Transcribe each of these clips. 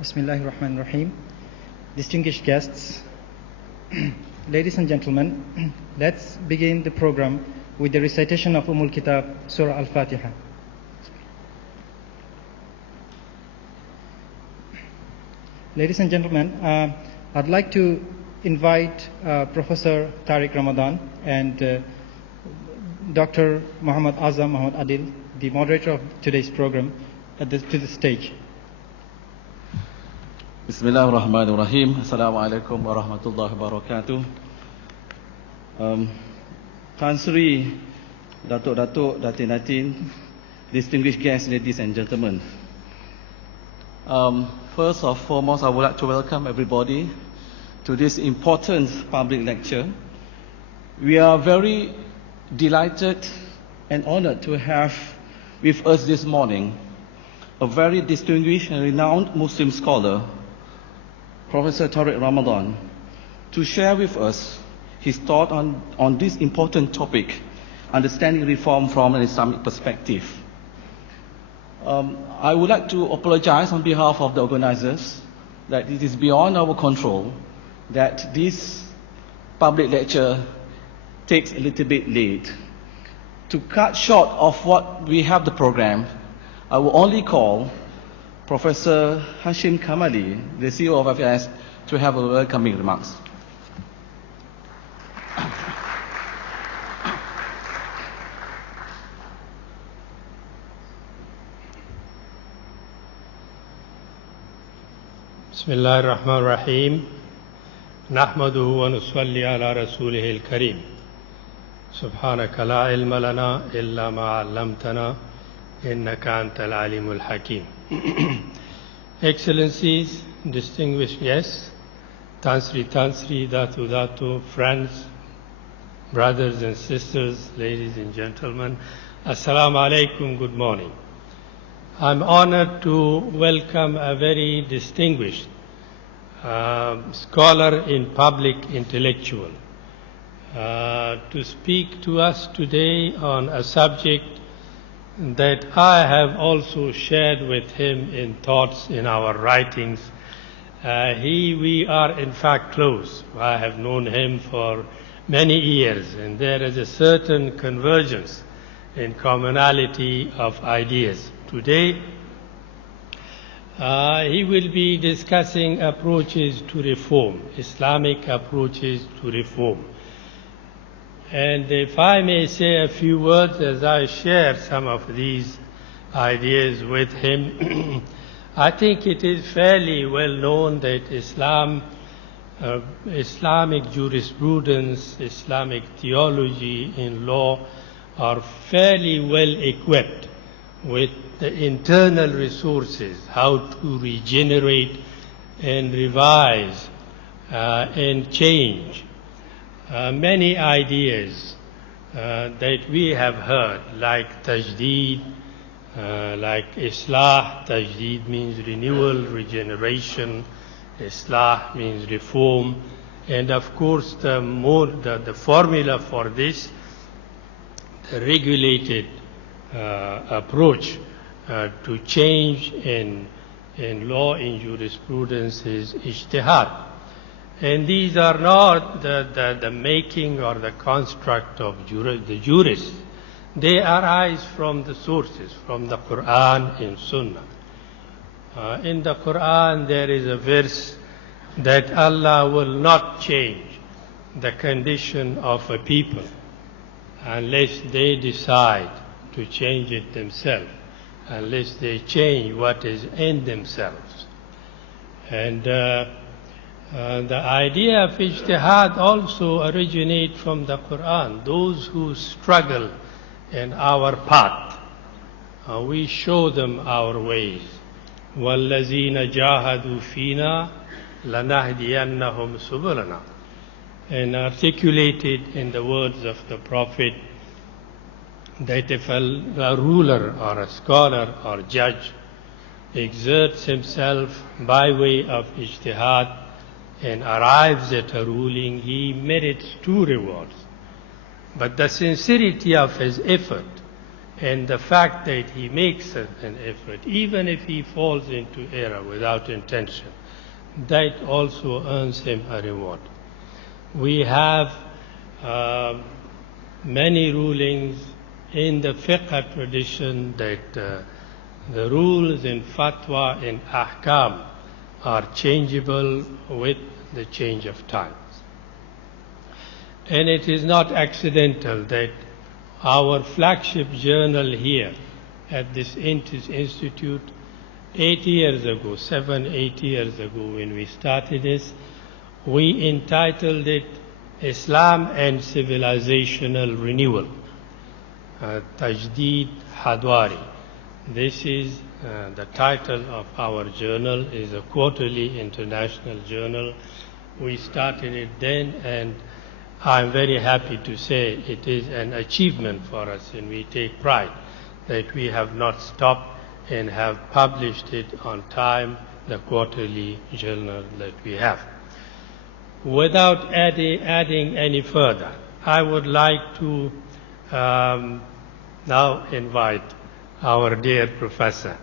Bismillahirrahmanirrahim. Distinguished guests, ladies and gentlemen, let's begin the program with the recitation of Kitab, Surah Al-Fatiha. Ladies and gentlemen, I'd like to invite Professor Tariq Ramadan and Dr. Muhammad Adil, the moderator of today's program, to the stage. Bismillahirrahmanirrahim. Assalamualaikum warahmatullahi wabarakatuh. Tan Sri, Datuk-Datuk, Datin-Datin, distinguished guests, ladies and gentlemen. First and foremost, I would like to welcome everybody to this important public lecture. We are very delighted and honored to have with us this morning a very distinguished and renowned Muslim scholar, Professor Tariq Ramadan, to share with us his thought on this important topic, understanding reform from an Islamic perspective. I would like to apologize on behalf of the organizers that it is beyond our control that this public lecture takes a little bit late. To cut short of what we have the program, I will only call Professor Hashim Kamali, the CEO of FIS, to have a welcoming remarks. Bismillahir Rahmanir Rahim. Nahmaduhu wa nusalli ala rasulihil kareem. Subhanaka la ilma lana illa ma 'allamtana innaka antal alimul hakim. Excellencies, distinguished guests, Tansri, Datu, friends, brothers and sisters, ladies and gentlemen, Assalamu alaikum, good morning. I'm honored to welcome a very distinguished scholar in public intellectual to speak to us today on a subject that I have also shared with him in thoughts in our writings. We are in fact close. I have known him for many years, and there is a certain convergence in commonality of ideas. Today, he will be discussing approaches to reform, Islamic approaches to reform. And if I may say a few words as I share some of these ideas with him, I think it is fairly well known that Islamic jurisprudence, Islamic theology in law are fairly well equipped with the internal resources, how to regenerate and revise and change many ideas that we have heard, like tajdeed, like islah. Tajdeed means renewal, regeneration. Islah means reform. And of course, the formula for this, the regulated approach to change in law, in jurisprudence, is ijtihad. And these are not the making or the construct of the jurists. They arise from the sources, from the Quran and Sunnah. In the Quran there is a verse that Allah will not change the condition of a people unless they decide to change it themselves, unless they change what is in themselves. And the idea of ijtihad also originates from the Quran. Those who struggle in our path, we show them our ways. وَالَّذِينَ جَاهَدُوا فِينَا لَنَهْدِيَنَّهُمْ سُبُلَنَا. And articulated in the words of the Prophet that if a ruler or a scholar or judge exerts himself by way of ijtihad and arrives at a ruling, he merits two rewards. But the sincerity of his effort And the fact that he makes an effort, even if he falls into error without intention, that also earns him a reward. We have many rulings in the fiqh tradition that the rules in fatwa and ahkam are changeable with the change of times. And it is not accidental that our flagship journal here at this institute 8 years ago, 7-8 years ago when we started this, we entitled it Islam and Civilizational Renewal, Tajdeed Hadwari. This is the title of our journal. It is a quarterly international journal. We started it then, and I'm very happy to say it is an achievement for us, and we take pride that we have not stopped and have published it on time, the quarterly journal that we have. Without adding any further, I would like to now invite our dear Professor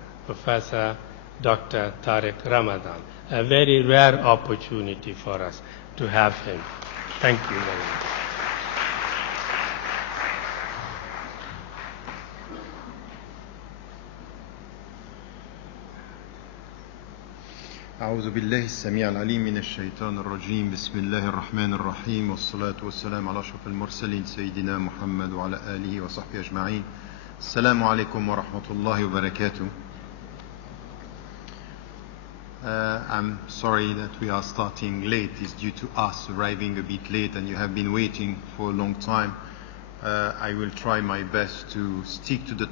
Dr. Tariq Ramadan, a very rare opportunity for us to have him. Thank you very much. أعوذ بالله السميع العليم من الشيطان الرجيم بسم الله الرحمن الرحيم والصلاة والسلام على أشرف المرسلين سيدنا محمد وعلى آله وصحبه أجمعين السلام عليكم ورحمة الله وبركاته. I'm sorry that we are starting late. It's due to us arriving a bit late and you have been waiting for a long time. I will try my best to stick to the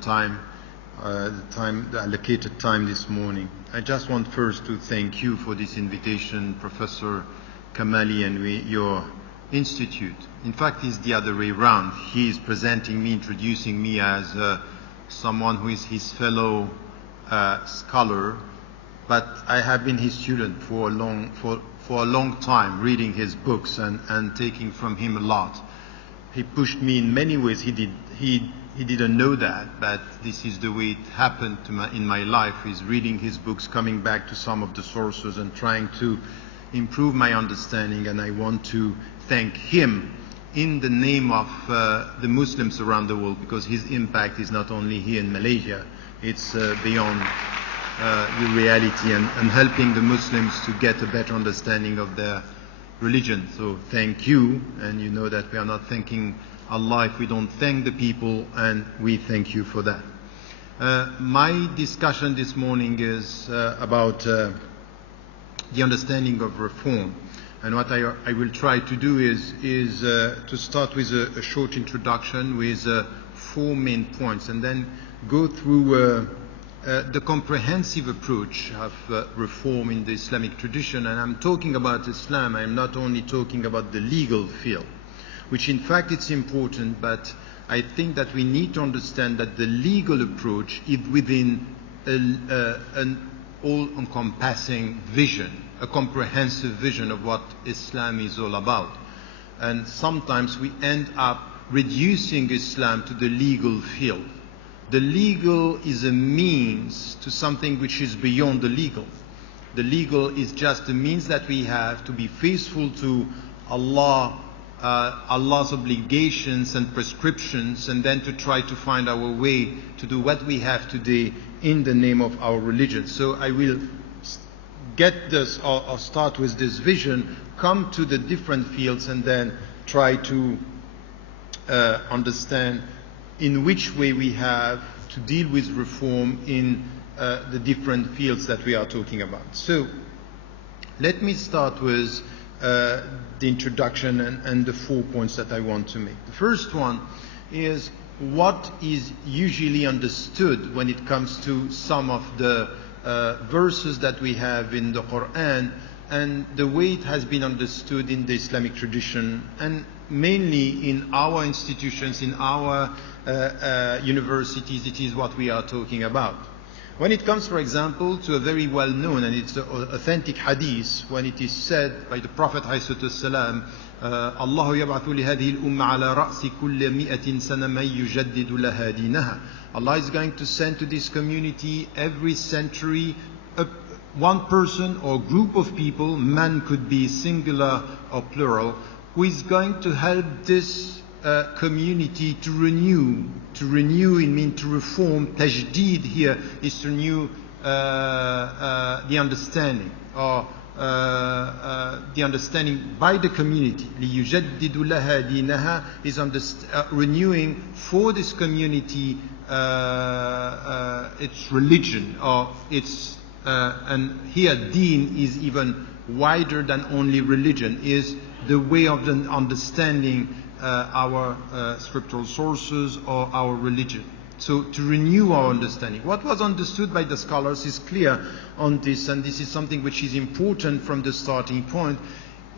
allocated time this morning. I just want first to thank you for this invitation, Professor Kamali, and your institute. In fact, it's the other way around. He is presenting me, introducing me as someone who is his fellow scholar, but I have been his student for a long time, reading his books and taking from him a lot. He pushed me in many ways. He didn't know that, but this is the way it happened in my life, is reading his books, coming back to some of the sources and trying to improve my understanding. And I want to thank him in the name of the Muslims around the world, because his impact is not only here in Malaysia, it's beyond the reality and helping the Muslims to get a better understanding of their religion. So thank you, and you know that we are not thanking Allah if we don't thank the people, and we thank you for that. My discussion this morning is about the understanding of reform, and what I will try to do is to start with a short introduction with 4 main points, and then go through the comprehensive approach of reform in the Islamic tradition. And I'm talking about Islam, I'm not only talking about the legal field, which in fact it's important, but I think that we need to understand that the legal approach is within an all-encompassing vision, a comprehensive vision of what Islam is all about. And sometimes we end up reducing Islam to the legal field. The legal is a means to something which is beyond the legal. The legal is just a means that we have to be faithful to Allah, Allah's obligations and prescriptions, and then to try to find our way to do what we have today in the name of our religion. So I will get this, or start with this vision, come to the different fields, and then try to understand in which way we have to deal with reform in the different fields that we are talking about. So let me start with the introduction and the 4 points that I want to make. The first one is what is usually understood when it comes to some of the verses that we have in the Quran, and the way it has been understood in the Islamic tradition, and mainly in our institutions, in our universities. It is what we are talking about. When it comes, for example, to a very well-known and it's authentic hadith, when it is said by the Prophet ﷺ, Allah يبعث لهذه الأمة على رأس كل 100 سنة من يجدد لها دينها. Allah is going to send to this community every century one person or group of people, man could be singular or plural, who is going to help this community to renew. To renew, it means to reform. Tajdeed here is to renew the understanding, or the understanding by the community. لِيُجَدِّدُ لَهَا دِينَهَا is renewing for this community its religion, or its and here deen is even wider than only religion, is the way of understanding our scriptural sources or our religion. So to renew our understanding. What was understood by the scholars is clear on this, and this is something which is important from the starting point.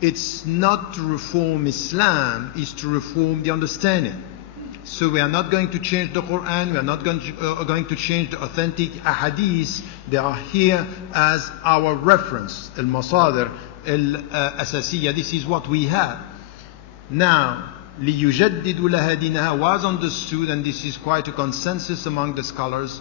It's not to reform Islam, it's to reform the understanding. So we are not going to change the Quran, we are not going to change the authentic ahadith. They are here as our reference, al-masadir, al-asasiyya. This is what we have. Now, لِيُجَدِّدُ لَهَا دِينَهَا was understood, and this is quite a consensus among the scholars,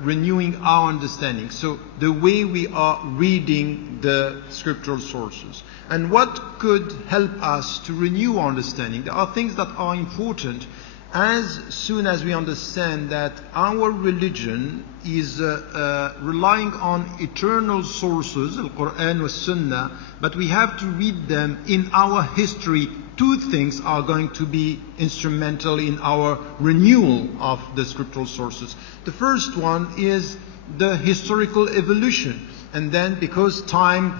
renewing our understanding. So the way we are reading the scriptural sources. And what could help us to renew our understanding? There are things that are important. As soon as we understand that our religion is relying on eternal sources, Al-Quran wa Sunnah, but we have to read them in our history, two things are going to be instrumental in our renewal of the scriptural sources. The first one is the historical evolution. And then because time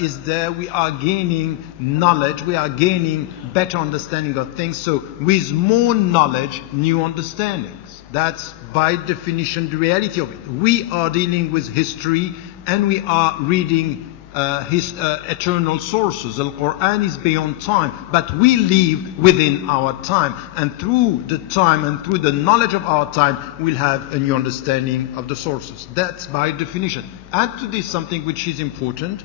is there, we are gaining knowledge, we are gaining better understanding of things. So with more knowledge, new understandings. That's by definition the reality of it. We are dealing with history and we are reading his eternal sources. Al-Quran is beyond time, but we live within our time, and through the time and through the knowledge of our time we'll have a new understanding of the sources. That's by definition. Add to this something which is important,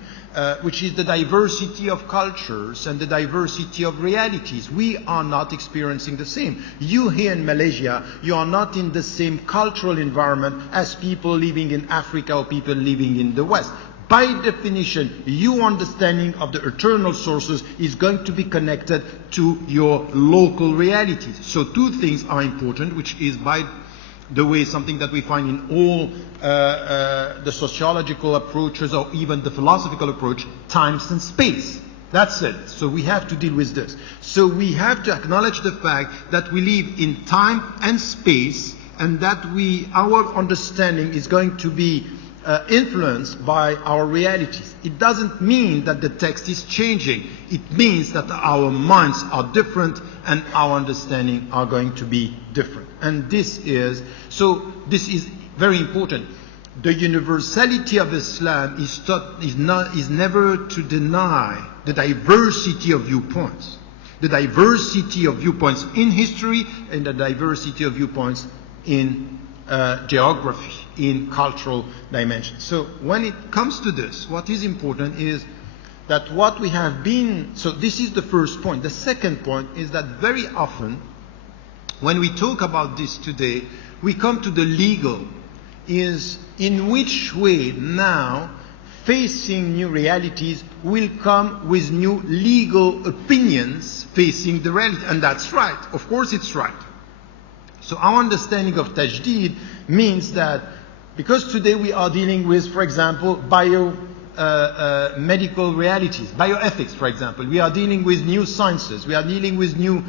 which is the diversity of cultures and the diversity of realities. We are not experiencing the same. You here in Malaysia, you are not in the same cultural environment as people living in Africa or people living in the West. By definition, your understanding of the eternal sources is going to be connected to your local realities. So two things are important, which is, by the way, something that we find in all the sociological approaches or even the philosophical approach, time and space. That's it. So we have to deal with this. So we have to acknowledge the fact that we live in time and space, and that our understanding is going to be influenced by our realities. It doesn't mean that the text is changing. It means that our minds are different and our understanding are going to be different. And this is very important. The universality of Islam is never to deny the diversity of viewpoints. The diversity of viewpoints in history and the diversity of viewpoints in geography, in cultural dimensions. So when it comes to this, what is important is that what we have been, so this is the first point. The second point is that very often when we talk about this today, we come to the legal, is in which way now facing new realities will come with new legal opinions facing the reality. And that's right. Of course it's right. So our understanding of tajdeed means that because today we are dealing with, for example, medical realities, bioethics, for example. We are dealing with new sciences. We are dealing with new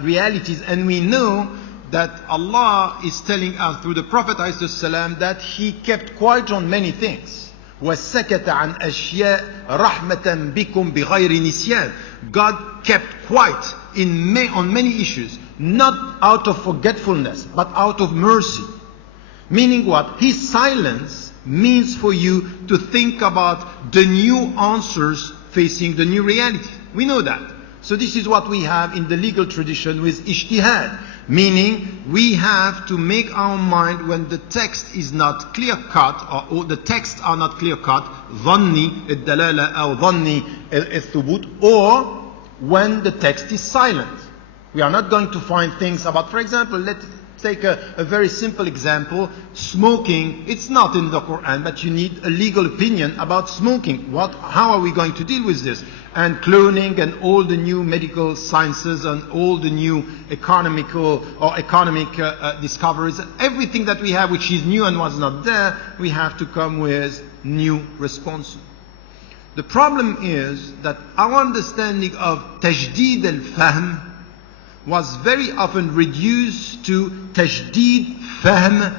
realities. And we know that Allah is telling us through the Prophet ﷺ that He kept quiet on many things. وَسَكَتَ عَنْ أَشْيَاءَ رَحْمَةً بِكُمْ بِغَيْرِ نِسْيَانٍ. God kept quiet on many issues. Not out of forgetfulness, but out of mercy. Meaning what? His silence means for you to think about the new answers facing the new reality. We know that. So this is what we have in the legal tradition with ijtihad, meaning we have to make our mind when the text is not clear-cut, or the texts are not clear-cut, ظني الدلالة أو ظني الثبوت, or when the text is silent. We are not going to find things about, for example, let's take a very simple example. Smoking, it's not in the Quran, but you need a legal opinion about smoking. How are we going to deal with this? And cloning and all the new medical sciences and all the new economic discoveries, everything that we have which is new and was not there, we have to come with new responses. The problem is that our understanding of tajdeed al-fahm was very often reduced to tajdeed fahm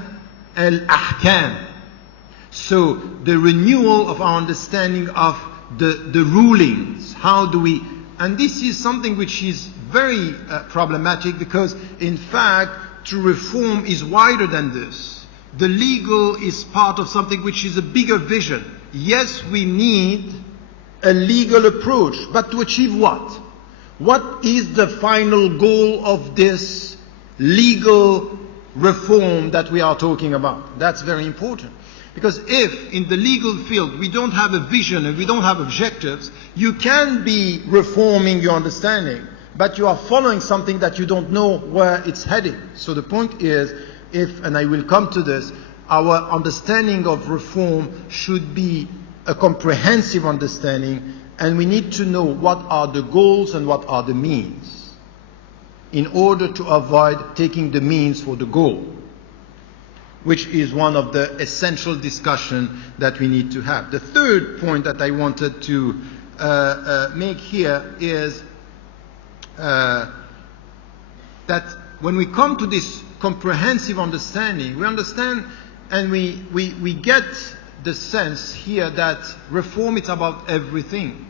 al-ahkam. So the renewal of our understanding of the rulings. How do we... And this is something which is very problematic, because in fact to reform is wider than this. The legal is part of something which is a bigger vision. Yes, we need a legal approach, but to achieve what? What is the final goal of this legal reform that we are talking about? That's very important. Because if in the legal field we don't have a vision and we don't have objectives, you can be reforming your understanding, but you are following something that you don't know where it's heading. So the point is, and I will come to this, our understanding of reform should be a comprehensive understanding, and we need to know what are the goals and what are the means, in order to avoid taking the means for the goal, which is one of the essential discussion that we need to have. The third point that I wanted to make here is that when we come to this comprehensive understanding, we understand and we get the sense here that reform is about everything.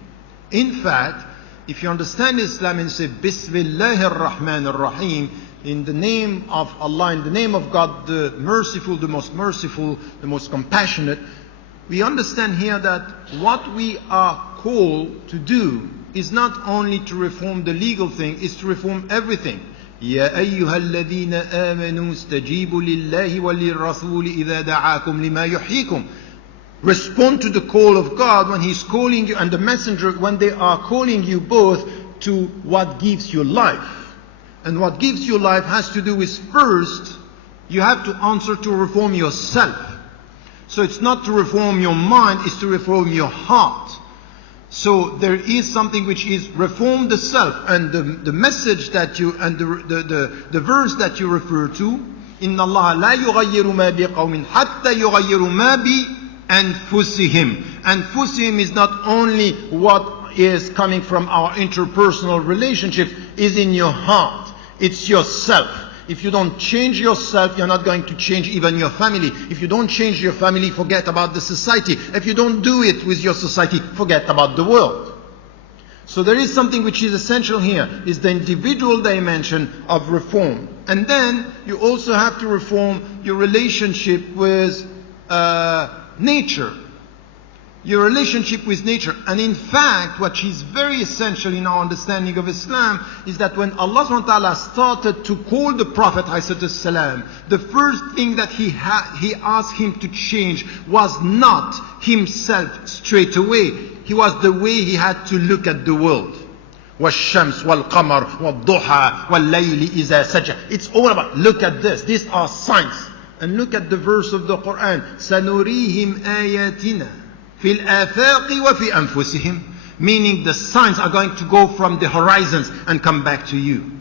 In fact, if you understand Islam and say Bismillahir Rahmanir Rahim, in the name of Allah, in the name of God, the merciful, the most compassionate, we understand here that what we are called to do is not only to reform the legal thing, it's to reform everything. يا أيها الذين آمنوا استجيبوا لله وللرسول إذا دعاكم لما يحييكم. Respond to the call of God when He's calling you, and the messenger when they are calling you both to what gives you life. And what gives you life has to do with, first, you have to answer to reform yourself. So it's not to reform your mind, it's to reform your heart. So there is something which is reform the self, and the message that you, and the verse that you refer to, إِنَّ اللَّهَ لَا يُغَيِّرُ مَا بِقَوْمٍ حَتَّى يُغَيِّرُ مَا بِأَنفُسِهِمْ. Anfusihim is not only what is coming from our interpersonal relationship, is in your heart. It's yourself. If you don't change yourself, you're not going to change even your family. If you don't change your family, forget about the society. If you don't do it with your society, forget about the world. So there is something which is essential here, is the individual dimension of reform. And then you also have to reform your relationship with nature. Your relationship with nature. And in fact, what is very essential in our understanding of Islam is that when Allah subhanahu wa ta'ala started to call the Prophet ﷺ, the first thing that he asked him to change was not himself straight away. It was the way he had to look at the world. وَالشَّمْسِ وَالْقَمَرِ وَالضُّحَى وَاللَّيْلِ إِذَا سَجَى. It's all about, look at this. These are signs. And look at the verse of the Quran. سَنُرِيهِمْ آيَاتِنَا فِي الْآفَاقِ وَفِي أَنفُسِهِمْ. Meaning the signs are going to go from the horizons and come back to you.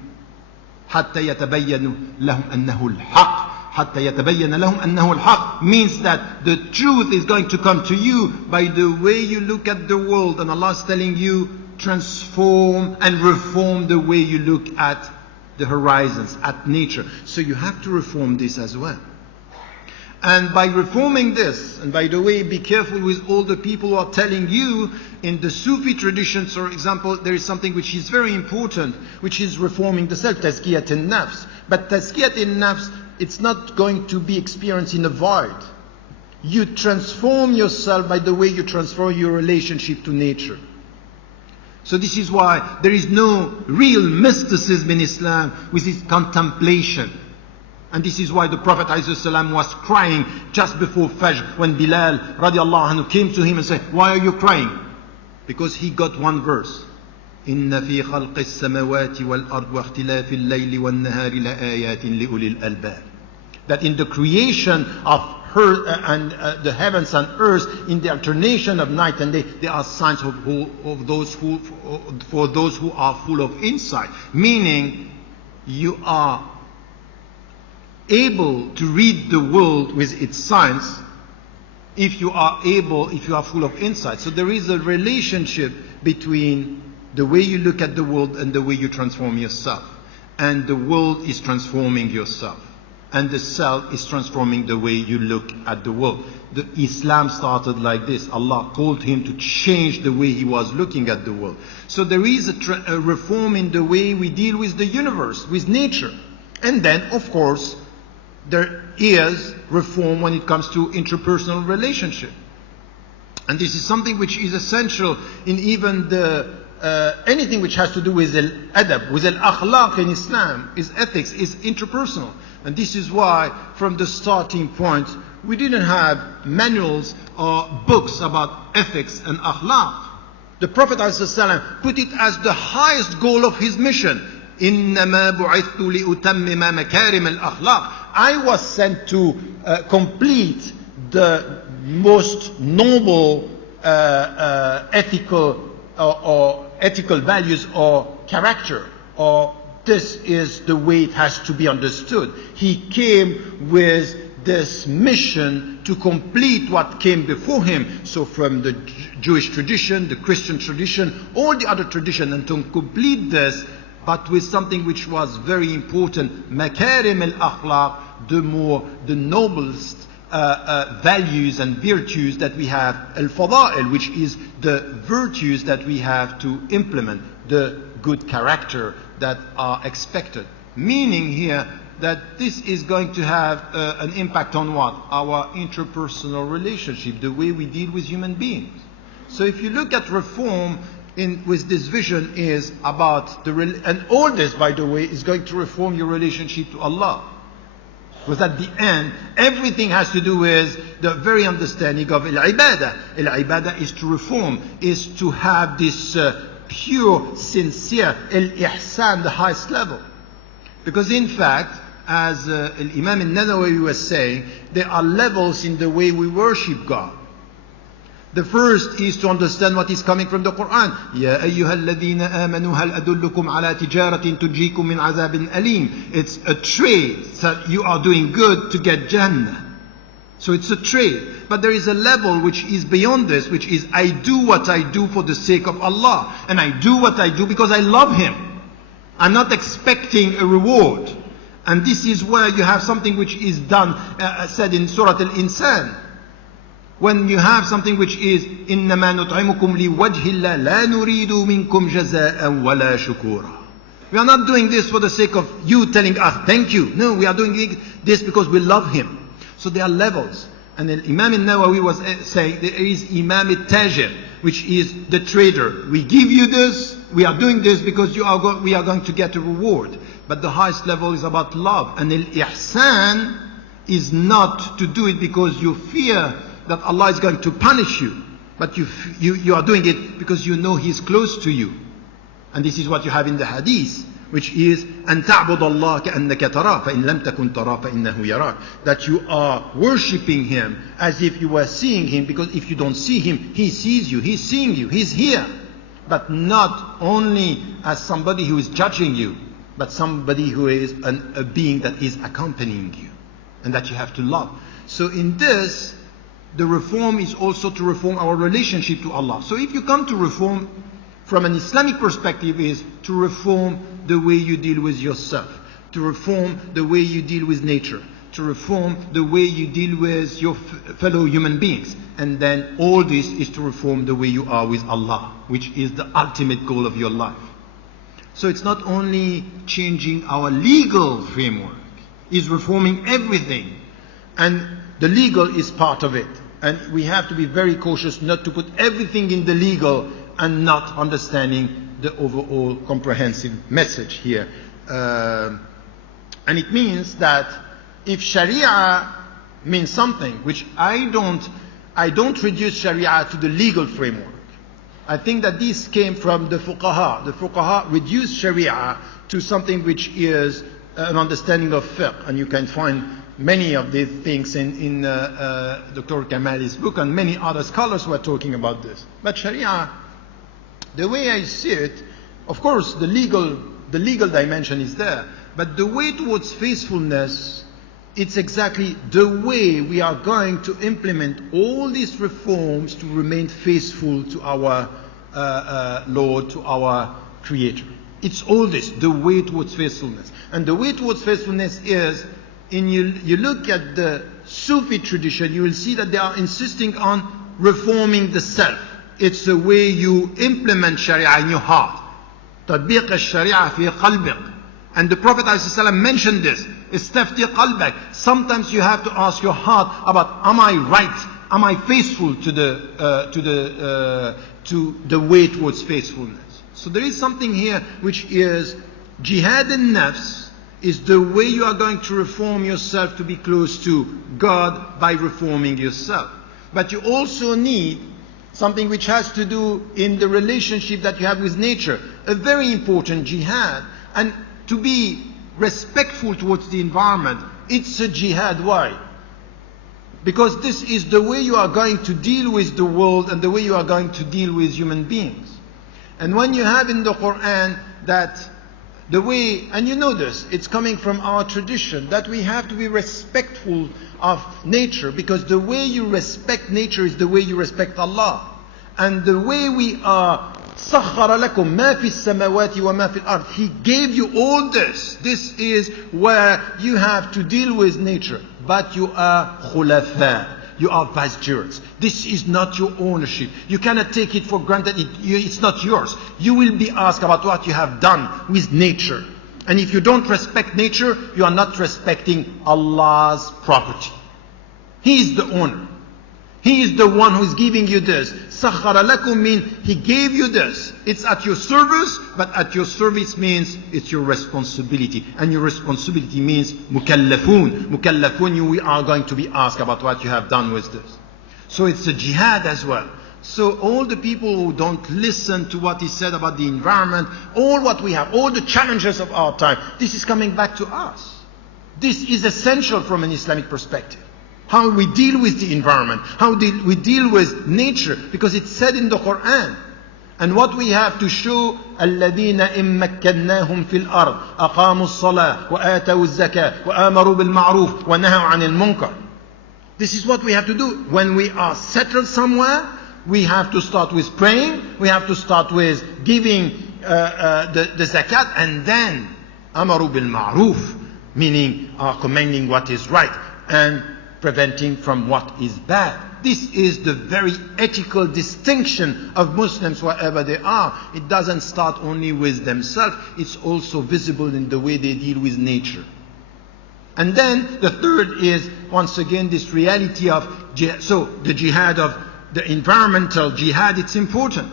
حَتَّى يَتَبَيَّنُ لَهُمْ أَنَّهُ الْحَقِّ. حَتَّى يَتَبَيَّنَ لَهُمْ أَنَّهُ الْحَقِّ means that the truth is going to come to you by the way you look at the world. And Allah is telling you, transform and reform the way you look at the horizons, at nature. So you have to reform this as well. And by reforming this, and by the way, be careful with all the people who are telling you, in the Sufi traditions, for example, there is something which is very important, which is reforming the self, tazkiyat al-nafs. But tazkiyat al-nafs, it's not going to be experienced in a void. You transform yourself by the way you transform your relationship to nature. So this is why there is no real mysticism in Islam with its contemplation. And this is why the Prophet ﷺ was crying just before Fajr when Bilal radiallahu anhu came to him and said, why are you crying? Because he got one verse. إِنَّ فِي خَلْقِ السَّمَوَاتِ وَالْأَرْضِ وَاخْتِلَافِ اللَّيْلِ وَالنَّهَارِ لَآيَاتٍ لِأُولِي الْأَلْبَابِ. That in the creation of her and the heavens and earth, in the alternation of night and day, there are signs of those who, for those who are full of insight. Meaning, you are able to read the world with its signs if you are full of insight. So there is a relationship between the way you look at the world and the way you transform yourself. And the world is transforming yourself. And the self is transforming the way you look at the world. The Islam started like this. Allah called him to change the way he was looking at the world. So there is a reform in the way we deal with the universe, with nature. And then, of course, there is reform when it comes to interpersonal relationship. And this is something which is essential in even anything which has to do with al-adab, with al-akhlaq in Islam, is ethics, is interpersonal. And this is why, from the starting point, we didn't have manuals or books about ethics and akhlaq. The Prophet ﷺ put it as the highest goal of his mission. إِنَّمَا بُعِثْتُ لِأُتَمِّمَ مَكَارِمَ الْأَخْلَاقِ. I was sent to complete the most noble ethical or ethical values or character, or this is the way it has to be understood. He came with this mission to complete what came before him. So from the Jewish tradition, the Christian tradition, all the other tradition, and to complete this, but with something which was very important, makarim al-akhlaq, the noblest values and virtues that we have, al-fada'il, which is the virtues that we have to implement, the good character that are expected. Meaning here that this is going to have an impact on what? Our interpersonal relationship, the way we deal with human beings. So if you look at reform with this vision is about and all this, by the way, is going to reform your relationship to Allah. Because at the end, everything has to do with the very understanding of al-ibadah. Al-ibadah is to reform, is to have this pure, sincere, al-ihsan, the highest level. Because in fact, as Imam al-Nawawi was saying, there are levels in the way we worship God. The first is to understand what is coming from the Quran. يَا أَيُّهَا الَّذِينَ آمَنُوا هَلْ أَدُلُّكُمْ عَلَى تِجَارَةٍ تُنْجِيكُم مِّنْ عَذَابٍ أَلِيمٍ. It's a trade that you are doing good to get Jannah. So it's a trade. But there is a level which is beyond this, which is I do what I do for the sake of Allah. And I do what I do because I love Him. I'm not expecting a reward. And this is where you have something which is done, said in Surah Al-Insan. When you have something which is إِنَّمَا نُطْعِمُكُمْ لِوَجْهِ اللَّهِ لَا نُرِيدُ مِنْكُمْ جَزَاءً وَلَا شُكُورًا. We are not doing this for the sake of you telling us thank you. No, we are doing this because we love Him. So there are levels. And Imam al-Nawawi was saying there is Imam al-Tajir, which is the trader. We give you this, we are doing this because we are going to get a reward. But the highest level is about love. And al-ihsan is not to do it because you fear that Allah is going to punish you, but you are doing it because you know He is close to you. And this is what you have in the hadith, which is أَن تَعْبُدَ اللَّهَ كَأَنَّكَ تَرَاهُ فَإِن لَمْ تَكُنْ تَرَاهُ فَإِنَّهُ يَرَاكَ. That you are worshipping Him as if you were seeing Him, because if you don't see Him, He sees you, He's seeing you, He's here. But not only as somebody who is judging you, but somebody who is a being that is accompanying you, and that you have to love. So in this, the reform is also to reform our relationship to Allah. So if you come to reform from an Islamic perspective, is to reform the way you deal with yourself, to reform the way you deal with nature, to reform the way you deal with your fellow human beings. And then all this is to reform the way you are with Allah, which is the ultimate goal of your life. So it's not only changing our legal framework, it's reforming everything. And the legal is part of it. And we have to be very cautious not to put everything in the legal and not understanding the overall comprehensive message here. And it means that if Sharia means something, which I don't reduce Sharia to the legal framework. I think that this came from the fuqaha. The fuqaha reduced Sharia to something which is an understanding of fiqh, and you can find many of these things in Dr. Kamali's book, and many other scholars were talking about this. But Sharia, the way I see it, of course the legal dimension is there, but the way towards faithfulness, it's exactly the way we are going to implement all these reforms to remain faithful to our Lord, to our Creator. It's all this, the way towards faithfulness. And the way towards faithfulness is, you look at the Sufi tradition, you will see that they are insisting on reforming the self. It's the way you implement Sharia in your heart. تطبيق الشريعة في قلبك. And the Prophet ﷺ mentioned this. Istafti qalbak. Sometimes you have to ask your heart about, am I right? Am I faithful to the way towards faithfulness? So there is something here which is jihad al-nafs, is the way you are going to reform yourself to be close to God by reforming yourself. But you also need something which has to do in the relationship that you have with nature. A very important jihad. And to be respectful towards the environment, it's a jihad. Why? Because this is the way you are going to deal with the world and the way you are going to deal with human beings. And when you have in the Quran that the way, and you know this, it's coming from our tradition, that we have to be respectful of nature, because the way you respect nature is the way you respect Allah. And the way we are, سَخَّرَ لَكُم مَا فِي السَّمَاوَاتِ وَمَا فِي الْأَرْضِ. He gave you all this. This is where you have to deal with nature. But you are khulafa. You are vicegerents. This is not your ownership. You cannot take it for granted. It's not yours. You will be asked about what you have done with nature. And if you don't respect nature, you are not respecting Allah's property. He is the owner. He is the one who is giving you this. Sakhara lakum means He gave you this. It's at your service, but at your service means it's your responsibility. And your responsibility means mukallafun. Mukallafun, we are going to be asked about what you have done with this. So it's a jihad as well. So all the people who don't listen to what is said about the environment, all what we have, all the challenges of our time, this is coming back to us. This is essential from an Islamic perspective. How we deal with the environment, how we deal with nature, because it's said in the Quran. And what we have to show, الَّذِينَ إِن مَّكَّنَّاهُمْ فِي الْأَرْضِ أَقَامُوا الصَّلَاةَ وَآتَوُا الزَّكَاةَ وَآمَرُوا بِالْمَعْرُوفِ وَنَهَوْا عَنِ الْمُنكَرِ. This is what we have to do. When we are settled somewhere, we have to start with praying, we have to start with giving the zakat, and then أَمَرُوا بِالْمَعْرُوفِ, meaning commending what is right, and preventing from what is bad. This is the very ethical distinction of Muslims wherever they are. It doesn't start only with themselves, it's also visible in the way they deal with nature. And then the third is, once again, this reality of jihad. So the jihad of the environmental jihad, it's important.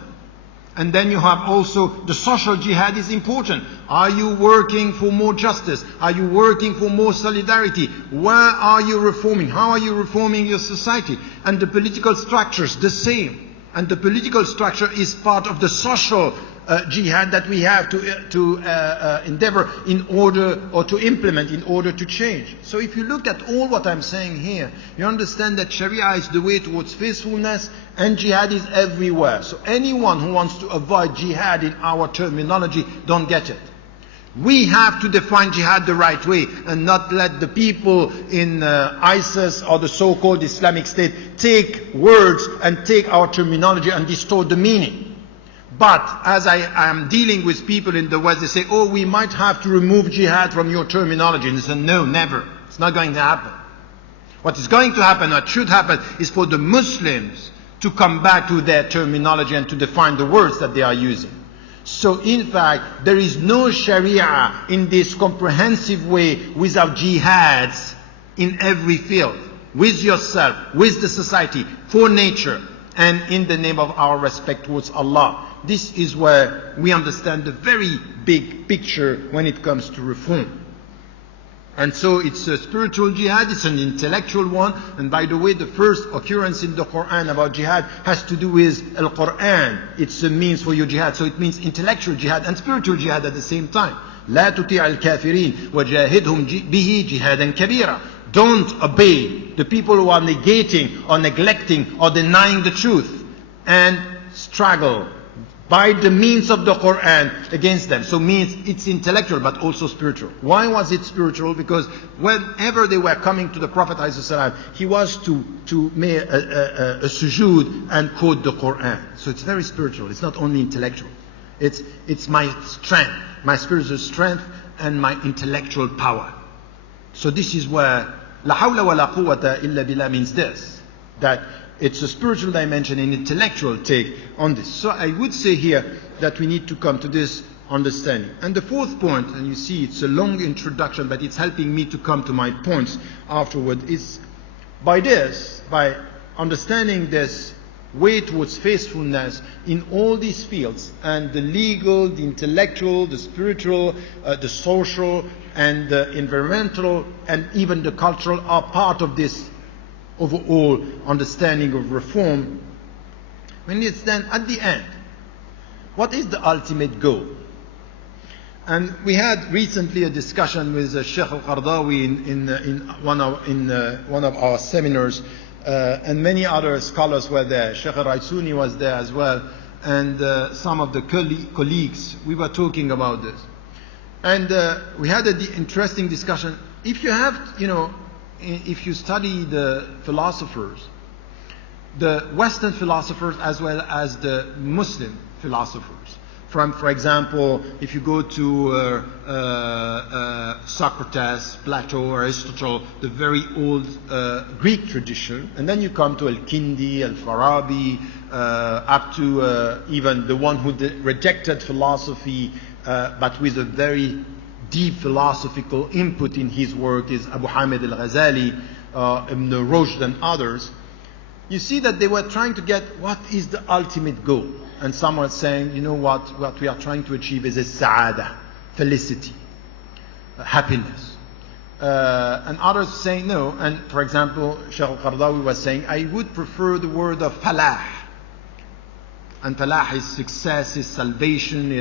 And then you have also the social jihad is important. Are you working for more justice? Are you working for more solidarity? Where are you reforming? How are you reforming your society? And the political structures, the same. And the political structure is part of the social jihad that we have to endeavor in order, or to implement in order to change. So if you look at all what I'm saying here, you understand that Sharia is the way towards faithfulness, and jihad is everywhere. So anyone who wants to avoid jihad in our terminology, don't get it. We have to define jihad the right way, and not let the people in ISIS or the so-called Islamic State take words and take our terminology and distort the meaning. But as I am dealing with people in the West, they say, oh, we might have to remove jihad from your terminology. And they say, no, never. It's not going to happen. What is going to happen, what should happen, is for the Muslims to come back to their terminology and to define the words that they are using. So in fact, there is no Sharia in this comprehensive way without jihads in every field. With yourself, with the society, for nature, and in the name of our respect towards Allah. this is where we understand the very big picture when it comes to reform. And so it's a spiritual jihad, it's an intellectual one. And by the way, the first occurrence in the Quran about jihad has to do with Al-Quran. It's a means for your jihad. So it means intellectual jihad and spiritual jihad at the same time. لا تطيع الكافرين وجاهدهم به جهادا كبيرا. Don't obey the people who are negating or neglecting or denying the truth, and struggle by the means of the Quran against them. So means it's intellectual but also spiritual. Why was it spiritual? Because whenever they were coming to the Prophet ﷺ, he was to make a sujood and quote the Quran. So it's very spiritual. It's not only intellectual. It's my strength, my spiritual strength and my intellectual power. So this is where La hawla wa la quwwata illa billah means this, that it's a spiritual dimension and intellectual take on this. So I would say here that we need to come to this understanding. And the fourth point, and you see it's a long introduction, but it's helping me to come to my points afterward, is by understanding this way towards faithfulness in all these fields, and the legal, the intellectual, the spiritual, the social, and the environmental, and even the cultural are part of this overall understanding of reform. When it's then at the end, what is the ultimate goal? And we had recently a discussion with Sheikh Al-Qardawi in one of our seminars, and many other scholars were there. Sheikh Al-Raisuni was there as well, and some of the colleagues. We were talking about this. And we had an interesting discussion. If you have, if you study the philosophers, the Western philosophers as well as the Muslim philosophers, for example, if you go to Socrates, Plato, Aristotle, the very old Greek tradition, and then you come to Al-Kindi, Al-Farabi, up to even the one who rejected philosophy, but with a very deep philosophical input in his work, is Abu Hamid al-Ghazali, Ibn Rushd and others. You see that they were trying to get what is the ultimate goal. And some were saying, what we are trying to achieve is a sa'ada, felicity, happiness. And others saying no. And for example, Shaykh al-Qardawi was saying, I would prefer the word of falah. And falah is success, is salvation,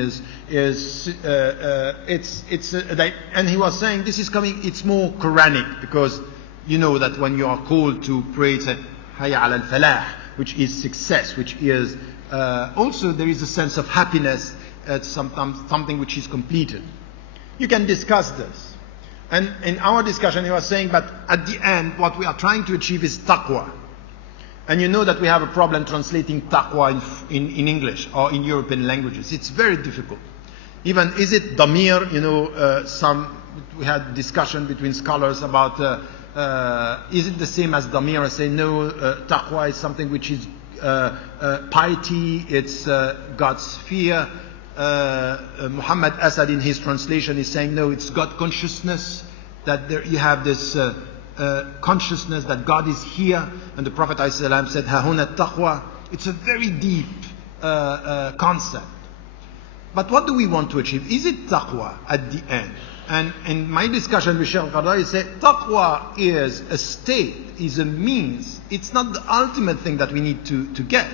and he was saying this is coming, it's more Quranic, because you know that when you are called to pray, it's hayya ala al-falah, which is success, which is also there is a sense of happiness at something which is completed. You can discuss this. And in our discussion he was saying, but at the end what we are trying to achieve is taqwa. And you know that we have a problem translating taqwa in English or in European languages. It's very difficult. Even, is it damir? We had discussion between scholars about, is it the same as damir? I say no, taqwa is something which is piety, it's God's fear. Muhammad Asad in his translation is saying no, it's God consciousness, that there you have this consciousness that God is here, and the Prophet ﷺ said, "Hahuna taqwa." It's a very deep concept. But what do we want to achieve? Is it taqwa at the end? And in my discussion with Shaykh Al-Qardawi, said taqwa is a state, is a means. It's not the ultimate thing that we need to get.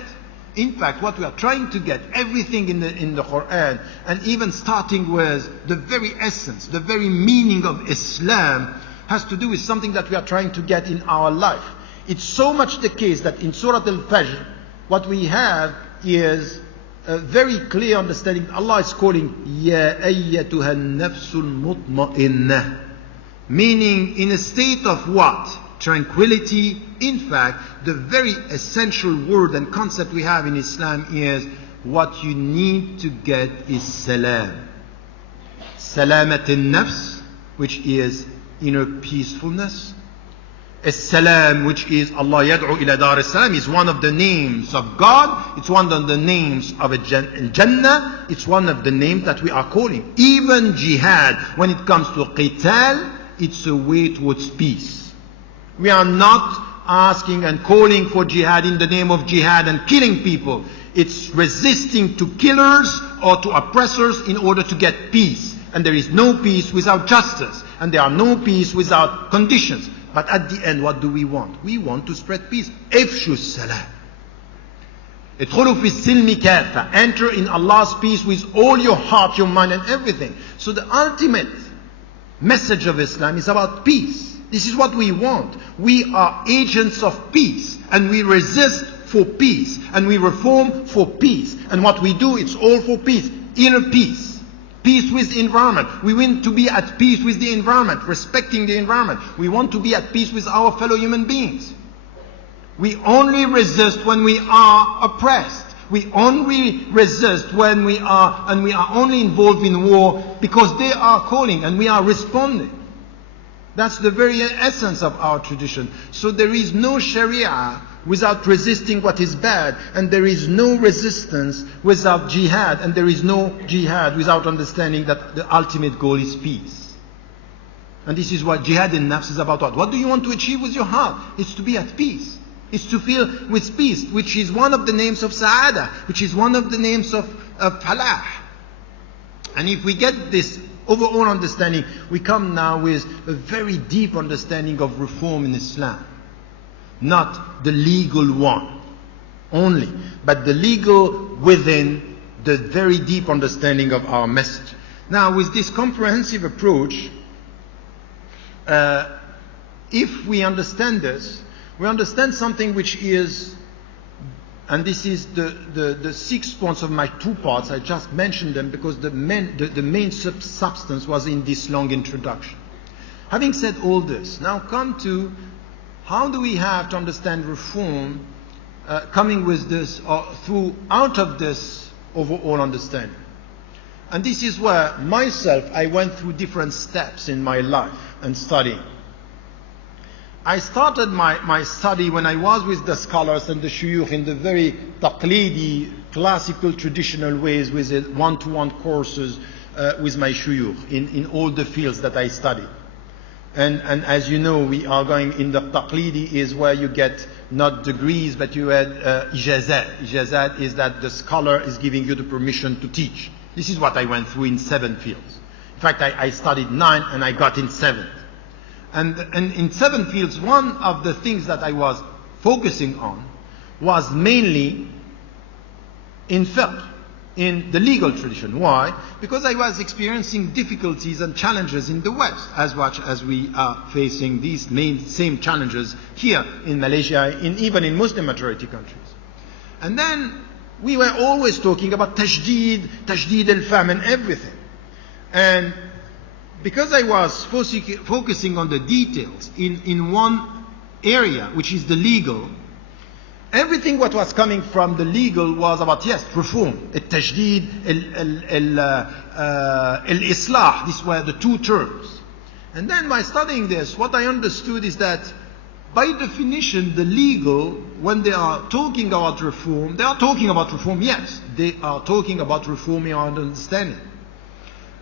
In fact, what we are trying to get, everything in the Quran, and even starting with the very essence, the very meaning of Islam, has to do with something that we are trying to get in our life. It's so much the case that in Surah Al-Fajr, what we have is a very clear understanding. Allah is calling, Ya ayyatuha nafsul mutma'innah, meaning in a state of what? Tranquility. In fact, the very essential word and concept we have in Islam is what you need to get is salam. Salamat al-nafs, which is inner peacefulness. As-salam, which is Allah yad'u ila dar as-salam, is one of the names of God. It's one of the names of Jannah. It's one of the names that we are calling. Even jihad, when it comes to qital, it's a way towards peace. We are not asking and calling for jihad in the name of jihad and killing people. It's resisting to killers or to oppressors in order to get peace. And there is no peace without justice. And there are no peace without conditions. But at the end, what do we want? We want to spread peace. Ifshu salam. Idkhulu fi silmi kafa. Enter in Allah's peace with all your heart, your mind, and everything. So the ultimate message of Islam is about peace. This is what we want. We are agents of peace, and we resist for peace, and we reform for peace. And what we do, it's all for peace. Inner peace. Peace with the environment. We want to be at peace with the environment, respecting the environment. We want to be at peace with our fellow human beings. We only resist when we are oppressed. We only resist when we are only involved in war because they are calling and we are responding. That's the very essence of our tradition. So there is no Sharia without resisting what is bad, and there is no resistance without jihad, and there is no jihad without understanding that the ultimate goal is peace. And this is what jihad in nafs is about. What do you want to achieve with your heart? It's to be at peace. It's to feel with peace, which is one of the names of Sa'ada, which is one of the names of Falah. And if we get this overall understanding, we come now with a very deep understanding of reform in Islam. Not the legal one only, but the legal within the very deep understanding of our message. Now, with this comprehensive approach, if we understand this, we understand something which is, and this is the 6 points of my 2 parts. I just mentioned them because the main substance was in this long introduction. Having said all this, now come to how do we have to understand reform coming with this or out of this overall understanding. And this is where myself, I went through different steps in my life and studying. I started my study when I was with the scholars and the shuyukh in the very taqlidi, classical, traditional ways with one-to-one courses with my shuyukh in all the fields that I studied. And as you know, we are going in the taqlidi is where you get not degrees, but you had ijazat. Ijazat is that the scholar is giving you the permission to teach. This is what I went through in 7 fields. In fact, I studied 9 and I got in 7. And in 7 fields, one of the things that I was focusing on was mainly in fiqh, in the legal tradition. Why? Because I was experiencing difficulties and challenges in the West, as much as we are facing these same challenges here in Malaysia, even in Muslim majority countries. And then we were always talking about tajdeed al-fahm and everything. And because I was focusing on the details in one area, which is the legal, everything what was coming from the legal was about, yes, reform, al-tajdeed, al-islah. These were the 2 terms. And then by studying this, what I understood is that by definition, the legal, when they are talking about reform, they are talking about reform, yes. They are talking about reform in our understanding.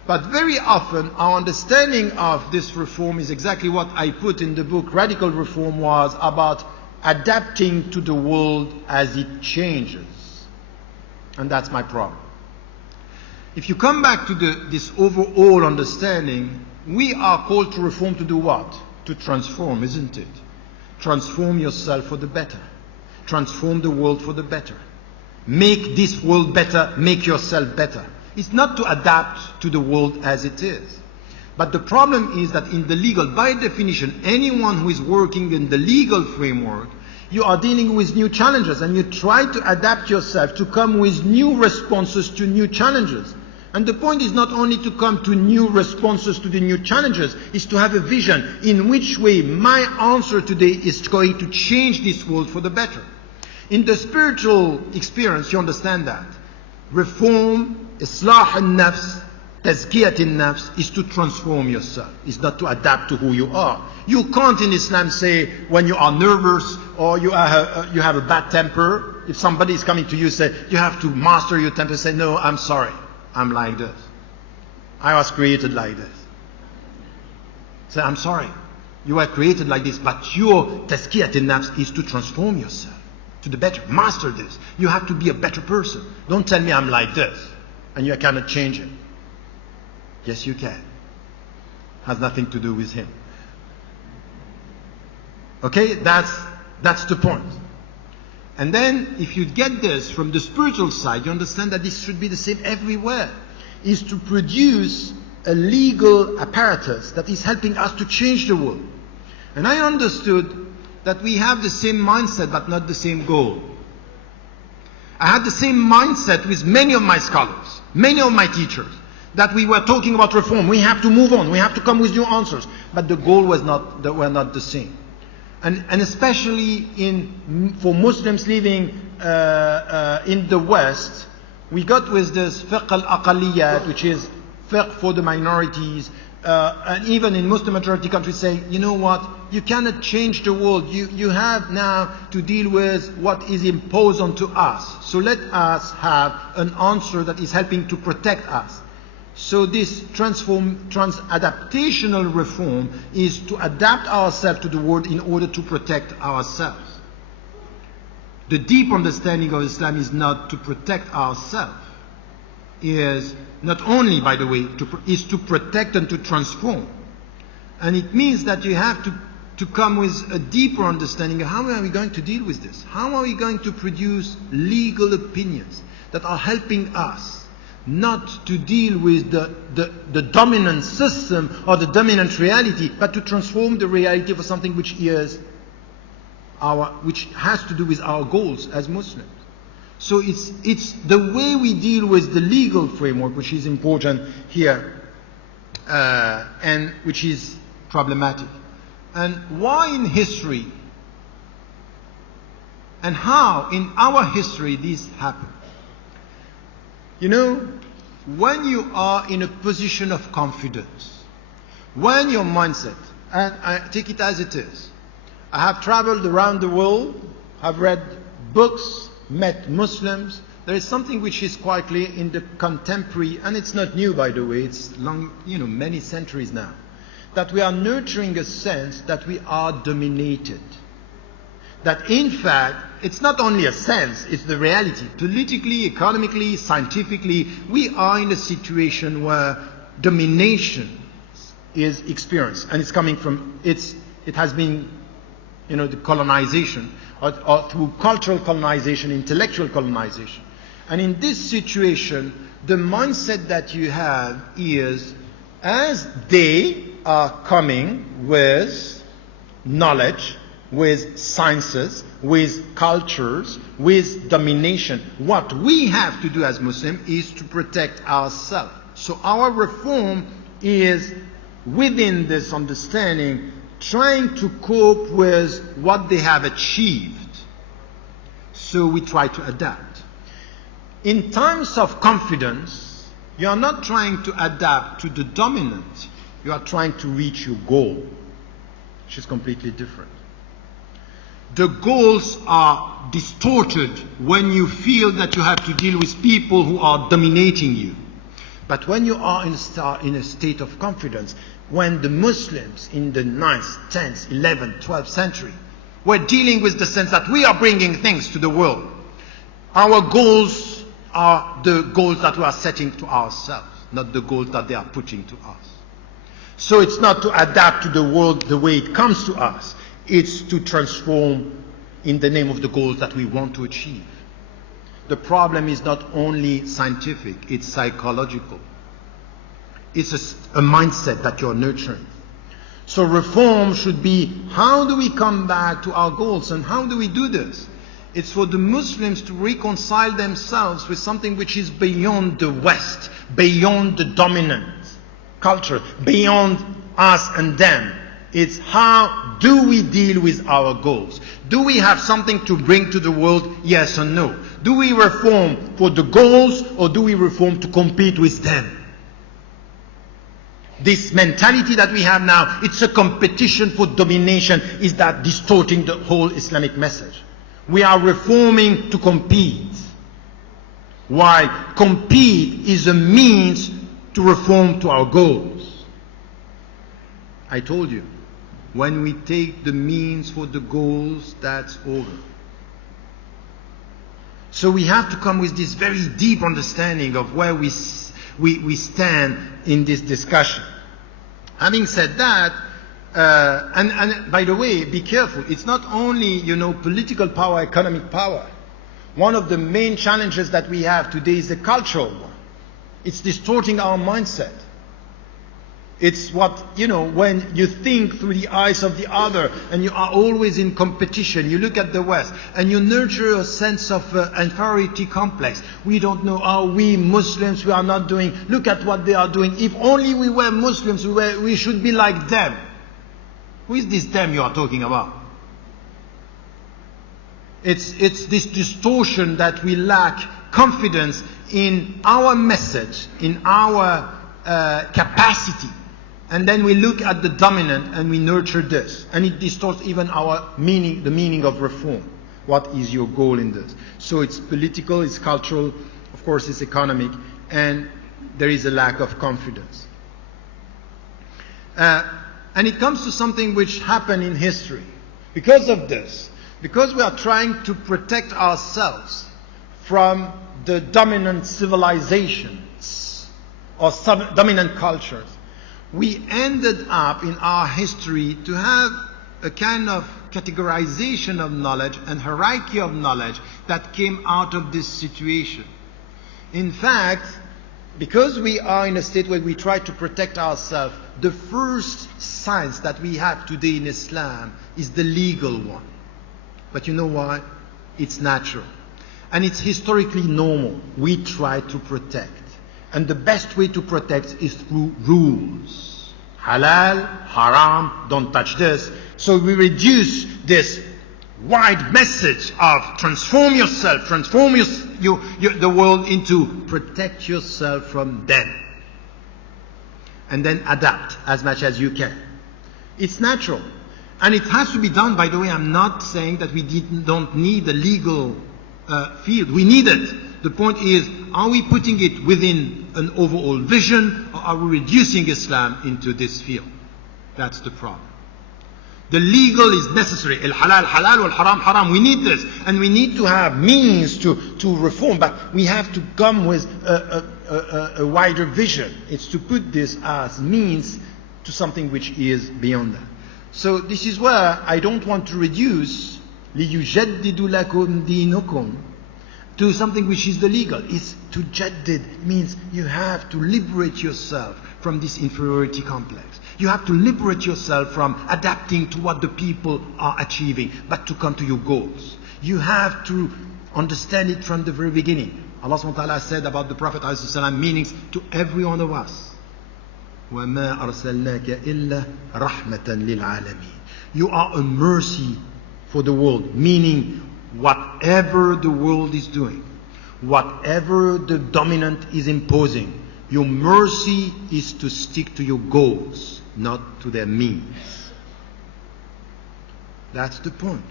But very often, our understanding of this reform is exactly what I put in the book. Radical reform was about adapting to the world as it changes. And that's my problem. If you come back to this overall understanding, we are called to reform to do what? To transform, isn't it? Transform yourself for the better. Transform the world for the better. Make this world better, make yourself better. It's not to adapt to the world as it is. But the problem is that in the legal, by definition, anyone who is working in the legal framework, you are dealing with new challenges and you try to adapt yourself to come with new responses to new challenges. And the point is not only to come to new responses to the new challenges, is to have a vision in which way my answer today is going to change this world for the better. In the spiritual experience, you understand that. Reform, Islah al-nafs, Tazkiyat al-nafs is to transform yourself. It's not to adapt to who you are. You can't in Islam say when you are nervous or you have a bad temper, if somebody is coming to you say you have to master your temper, say no, I'm sorry, I'm like this. I was created like this. Say I'm sorry, you were created like this, but your Tazkiyat al-nafs is to transform yourself. to the better. Master this. You have to be a better person. Don't tell me I'm like this and you cannot change it. Yes, you can. Has nothing to do with him. Okay, that's the point. And then if you get this from the spiritual side, you understand that this should be the same everywhere. Is to produce a legal apparatus that is helping us to change the world. And I understood that we have the same mindset but not the same goal. I had the same mindset with many of my scholars, many of my teachers, that we were talking about reform. We have to move on. We have to come with new answers. But the goal were not the same. And especially for Muslims living in the West, we got with this fiqh al-aqaliyat, which is fiqh for the minorities, and even in Muslim majority countries saying, you know what, you cannot change the world. You have now to deal with what is imposed onto us. So let us have an answer that is helping to protect us. So this adaptational reform is to adapt ourselves to the world in order to protect ourselves. The deep understanding of Islam is not to protect ourselves, is not only, by the way, is to protect and to transform. And it means that you have to come with a deeper understanding of how are we going to deal with this? How are we going to produce legal opinions that are helping us not to deal with the dominant system or the dominant reality, but to transform the reality for something which has to do with our goals as Muslims. So it's the way we deal with the legal framework which is important here, and which is problematic. And why in history, and how in our history this happened. You know, when you are in a position of confidence, when your mindset, and I take it as it is, I have traveled around the world, I've read books, met Muslims. There is something which is quite clear in the contemporary, and it's not new by the way, it's long, many centuries now, that we are nurturing a sense that we are dominated. That in fact, it's not only a sense, it's the reality. Politically, economically, scientifically, we are in a situation where domination is experienced. And it's coming from, it has been, the colonization, or through cultural colonization, intellectual colonization. And in this situation, the mindset that you have is, as they are coming with knowledge, with sciences, with cultures, with domination, what we have to do as Muslims is to protect ourselves. So our reform is within this understanding, trying to cope with what they have achieved. So we try to adapt. In times of confidence, you are not trying to adapt to the dominant, you are trying to reach your goal, which is completely different. The goals are distorted when you feel that you have to deal with people who are dominating you. But when you are in a state of confidence, when the Muslims in the 9th, 10th, 11th, 12th century were dealing with the sense that we are bringing things to the world, our goals are the goals that we are setting to ourselves, not the goals that they are putting to us. So it's not to adapt to the world the way it comes to us. It's to transform in the name of the goals that we want to achieve. The problem is not only scientific, it's psychological. It's a mindset that you're nurturing. So reform should be, how do we come back to our goals, and how do we do this? It's for the Muslims to reconcile themselves with something which is beyond the West, beyond the dominant culture, beyond us and them. It's how do we deal with our goals? Do we have something to bring to the world? Yes or no? Do we reform for the goals, or do we reform to compete with them? This mentality that we have now, it's a competition for domination. Is that distorting the whole Islamic message? We are reforming to compete. While compete is a means to reform to our goals. I told you, when we take the means for the goals, that's over. So we have to come with this very deep understanding of where we stand in this discussion. Having said that, and by the way, be careful. It's not only, political power, economic power. One of the main challenges that we have today is the cultural one. It's distorting our mindset. It's what, when you think through the eyes of the other and you are always in competition, you look at the West and you nurture a sense of inferiority complex. We don't know how we Muslims, we are not doing, look at what they are doing. If only we were Muslims, we should be like them. Who is this them you are talking about? It's this distortion that we lack confidence in our message, in our capacity. And then we look at the dominant and we nurture this. And it distorts even our meaning, the meaning of reform. What is your goal in this? So it's political, it's cultural, of course it's economic, and there is a lack of confidence. And it comes to something which happened in history. Because of this, because we are trying to protect ourselves from the dominant civilizations or dominant cultures, we ended up in our history to have a kind of categorization of knowledge and hierarchy of knowledge that came out of this situation. In fact, because we are in a state where we try to protect ourselves, the first science that we have today in Islam is the legal one. But you know why? It's natural. And it's historically normal. We try to protect. And the best way to protect is through rules. Halal, haram, don't touch this. So we reduce this wide message of transform yourself, transform the world into protect yourself from them. And then adapt as much as you can. It's natural. And it has to be done, by the way. I'm not saying that we don't need a legal field. We need it. The point is, are we putting it within an overall vision, or are we reducing Islam into this field? That's the problem. The legal is necessary. Al-halal, halal, wal-haram, haram. We need this. And we need to have means to reform. But we have to come with a wider vision. It's to put this as means to something which is beyond that. So this is where I don't want to reduce لِيُجَدِّدُ لَكُمْ دِينُكُمْ to something which is the legal. It's to jaddid. It means you have to liberate yourself from this inferiority complex. You have to liberate yourself from adapting to what the people are achieving, but to come to your goals. You have to understand it from the very beginning. Allah subhanahu wa ta'ala said about the Prophet ﷺ meanings to every one of us. وَمَا أَرْسَلْنَاكَ إِلَّا رَحْمَةً لِلْعَالَمِينَ. You are a mercy for the world, meaning whatever the world is doing, whatever the dominant is imposing, your mercy is to stick to your goals, not to their means. That's the point.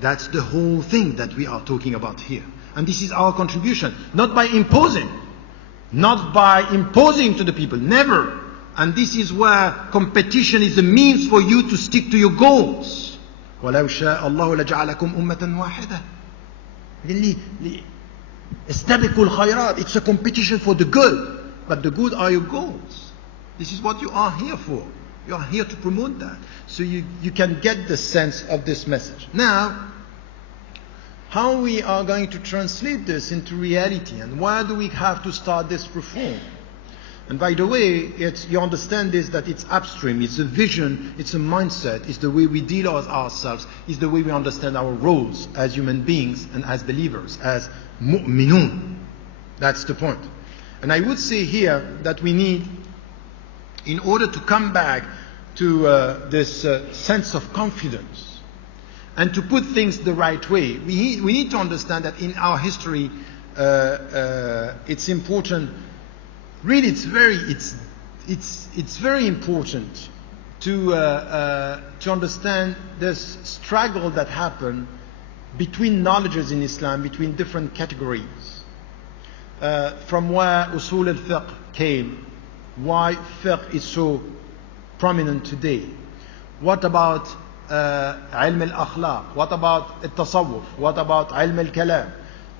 That's the whole thing that we are talking about here. And this is our contribution. Not by imposing. Not by imposing to the people. Never. And this is where competition is a means for you to stick to your goals. وَلَوْ شَاءَ اللَّهُ لَجَعَلَكُمْ أُمَّةً وَاحِدَةً. استبقوا الخيرات. It's a competition for the good. But the good are your goals. This is what you are here for. You are here to promote that. So you can get the sense of this message. Now, how we are going to translate this into reality, and why do we have to start this reform? And by the way, you understand this, that it's upstream, it's a vision, it's a mindset, it's the way we deal with ourselves, it's the way we understand our roles as human beings and as believers, as mu'minun. That's the point. And I would say here that we need, in order to come back to this sense of confidence and to put things the right way, we need to understand that in our history, it's important. Really, it's very important to understand this struggle that happened between knowledges in Islam, between different categories. From where usul al-fiqh came, why fiqh is so prominent today. What about ilm al-akhlaq? What about al-tasawwuf? What about ilm al-kalam?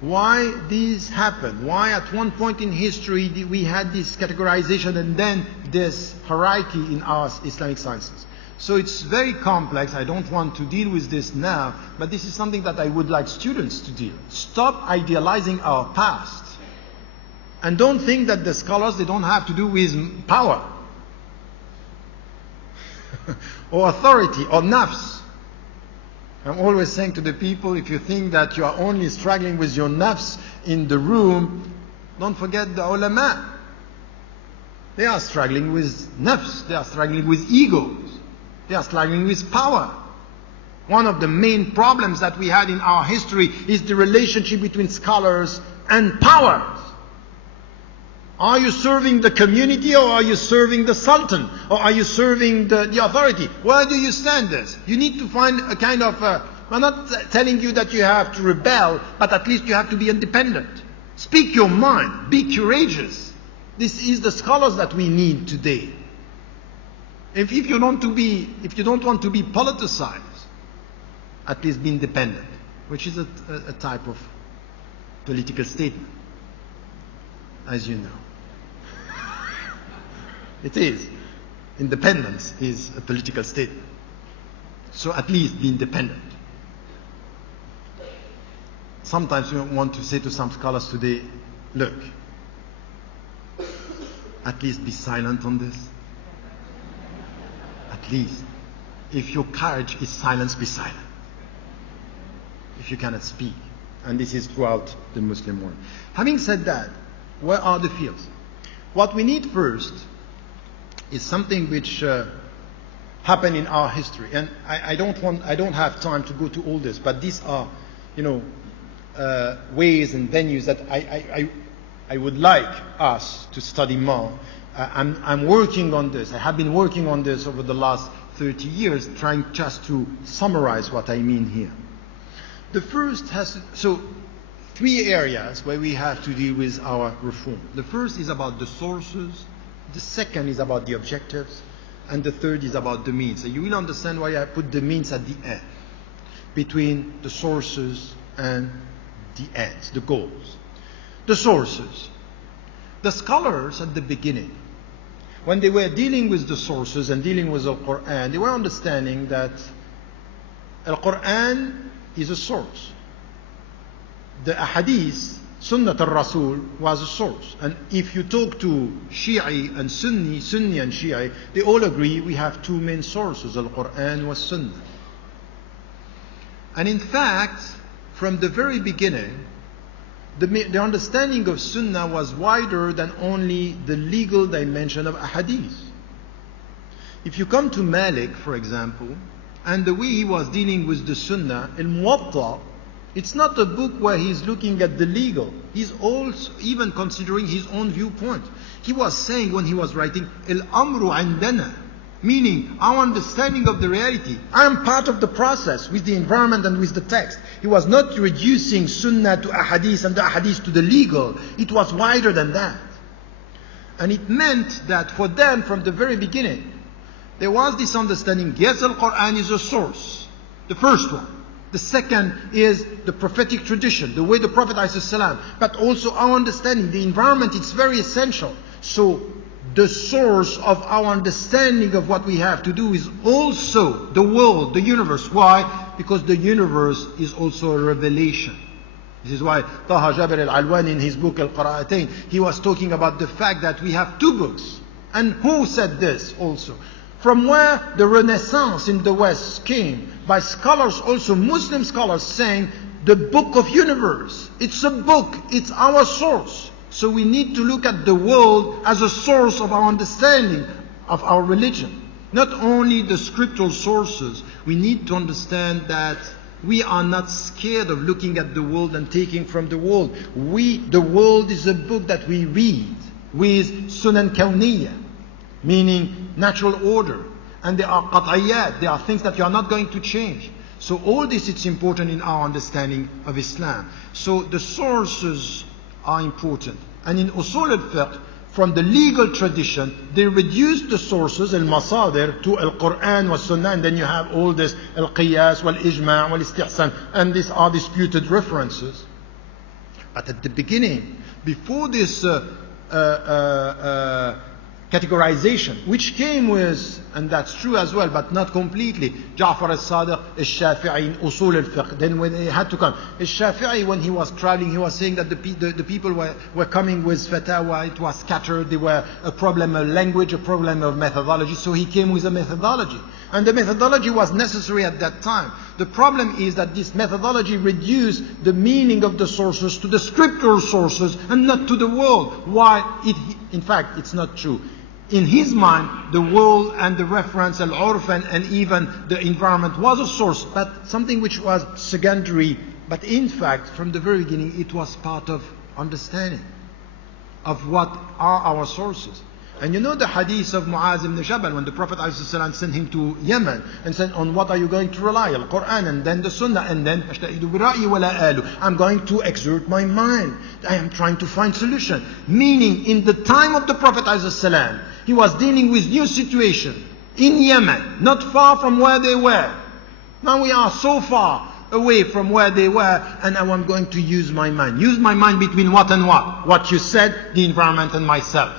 why this happened, why at one point in history we had this categorization and then this hierarchy in our Islamic sciences. So it's very complex. I don't want to deal with this now, but this is something that I would like students to deal. Stop idealizing our past. And don't think that the scholars, they don't have to do with power or authority or nafs. I'm always saying to the people, if you think that you are only struggling with your nafs in the room, don't forget the ulama. They are struggling with nafs, they are struggling with egos, they are struggling with power. One of the main problems that we had in our history is the relationship between scholars and powers. Are you serving the community, or are you serving the sultan, or are you serving the authority? Where do you stand this? You need to find a kind of, I'm not telling you that you have to rebel, but at least you have to be independent. Speak your mind, be courageous. This is the scholars that we need today. If you don't want to be politicized, at least be independent, which is a type of political statement, as you know. It is. Independence is a political statement. So at least be independent. Sometimes we want to say to some scholars today, look, at least be silent on this. At least. If your courage is silence, be silent. If you cannot speak. And this is throughout the Muslim world. Having said that, where are the fields? What we need first is something which happened in our history, and I don't have time to go to all this, but these are, ways and venues that I would like us to study more. I'm working on this. I have been working on this over the last 30 years, trying just to summarize what I mean here. The first three areas where we have to deal with our reform. The first is about the sources, the second is about the objectives, and the third is about the means. So you will understand why I put the means at the end, between the sources and the ends, the goals. The sources. The scholars at the beginning, when they were dealing with the sources and dealing with the Quran, they were understanding that Al-Quran is a source. The ahadith, Sunnat al-Rasul, was a source. And if you talk to Shi'i and Sunni and Shi'i, they all agree we have two main sources, Al-Quran was Sunnah. And in fact, from the very beginning, the understanding of Sunnah was wider than only the legal dimension of ahadith. If you come to Malik, for example, and the way he was dealing with the Sunnah, Al-Muwatta, it's not a book where he's looking at the legal. He's also even considering his own viewpoint. He was saying when he was writing, Al-Amru Andana, meaning our understanding of the reality. I am part of the process with the environment and with the text. He was not reducing Sunnah to ahadith and the ahadith to the legal. It was wider than that. And it meant that for them from the very beginning, there was this understanding, yes, Al-Quran is a source, the first one. The second is the prophetic tradition, the way the Prophet ﷺ, but also our understanding, the environment, it's very essential. So the source of our understanding of what we have to do is also the world, the universe. Why? Because the universe is also a revelation. This is why Taha Jabir al-Alwani in his book Al-Qira'atayn, he was talking about the fact that we have two books. And who said this also? From where the Renaissance in the West came, by scholars, also Muslim scholars, saying the book of universe. It's a book, it's our source. So we need to look at the world as a source of our understanding of our religion. Not only the scriptural sources, we need to understand that we are not scared of looking at the world and taking from the world. The world is a book that we read with Sunan Kawniyya, meaning natural order. And there are qat'iyat, there are things that you are not going to change. So all this is important in our understanding of Islam. So the sources are important. And in Usul al-Fiqh, from the legal tradition, they reduced the sources, al-masadir, to al-Quran wa Sunnah, and then you have all this al-Qiyas, wal-Ijma' wal-Istihsan, and these are disputed references. But at the beginning, before this categorization, which came with, and that's true as well, but not completely, Ja'far al-Sadiq, al-Shafi'i, in Usul al-Fiqh. Then when they had to come, al-Shafi'i, when he was traveling, he was saying that the people were coming with fatwa, it was scattered, they were a problem of language, a problem of methodology, so he came with a methodology. And the methodology was necessary at that time. The problem is that this methodology reduced the meaning of the sources to the scriptural sources and not to the world. Why? In fact, it's not true. In his mind, the world and the reference, al-urf, and even the environment was a source, but something which was secondary. But in fact, from the very beginning, it was part of understanding of what are our sources. And you know the hadith of Muaz ibn Jabal, when the Prophet ﷺ sent him to Yemen and said, on what are you going to rely? Al-Quran, and then the Sunnah, and then I'm going to exert my mind. I am trying to find solution. Meaning, in the time of the Prophet ﷺ, he was dealing with new situation in Yemen, not far from where they were. Now we are so far away from where they were, and now I'm going to use my mind. Use my mind between what and what? What you said, the environment, and myself.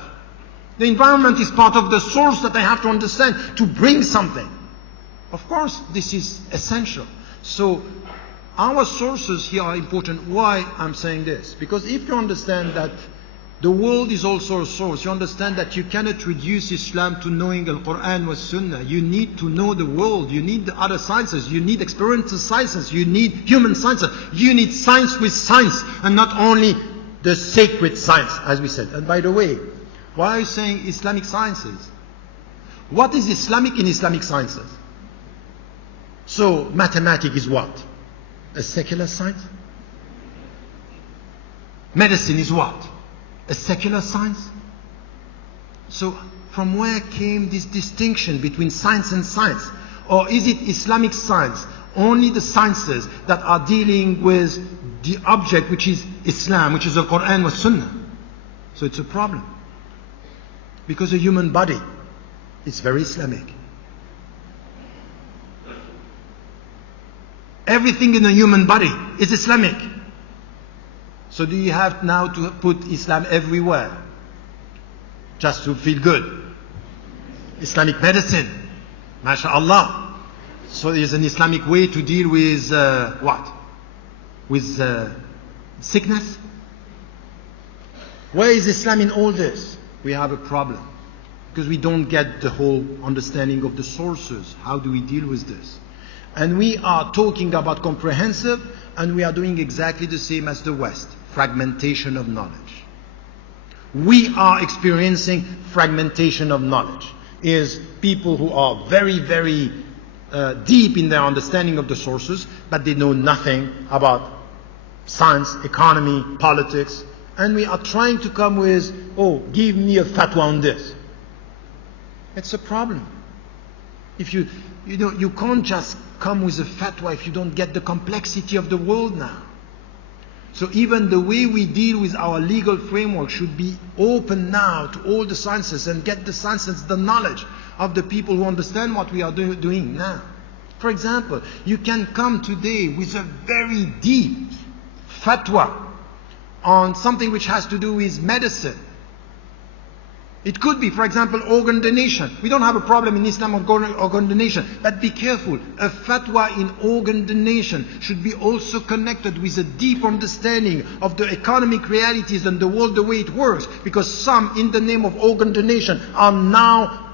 The environment is part of the source that I have to understand to bring something. Of course, this is essential. So, our sources here are important. Why I'm saying this? Because if you understand that the world is also a source, you understand that you cannot reduce Islam to knowing Al-Quran wa Sunnah. You need to know the world. You need the other sciences. You need experiential sciences. You need human sciences. You need science with science, and not only the sacred science, as we said. And by the way, why are you saying Islamic sciences? What is Islamic in Islamic sciences? So, mathematics is what? A secular science? Medicine is what? A secular science? So, from where came this distinction between science and science? Or is it Islamic science? Only the sciences that are dealing with the object which is Islam, which is the Quran wa Sunnah. So it's a problem. Because the human body is very Islamic. Everything in the human body is Islamic. So do you have now to put Islam everywhere? Just to feel good? Islamic medicine, mashallah. So there's an Islamic way to deal with what? With sickness? Where is Islam in all this? We have a problem. Because we don't get the whole understanding of the sources. How do we deal with this? And we are talking about comprehensive, and we are doing exactly the same as the West. Fragmentation of knowledge. We are experiencing fragmentation of knowledge. Is people who are very, very deep in their understanding of the sources, but they know nothing about science, economy, politics. And we are trying to come with, oh, give me a fatwa on this. It's a problem. If you can't just come with a fatwa if you don't get the complexity of the world now. So even the way we deal with our legal framework should be open now to all the sciences, and get the sciences, the knowledge of the people who understand what we are doing now. For example, you can come today with a very deep fatwa on something which has to do with medicine. It could be, for example, organ donation. We don't have a problem in Islam on organ donation, but be careful. A fatwa in organ donation should be also connected with a deep understanding of the economic realities and the world, the way it works. Because some, in the name of organ donation, are now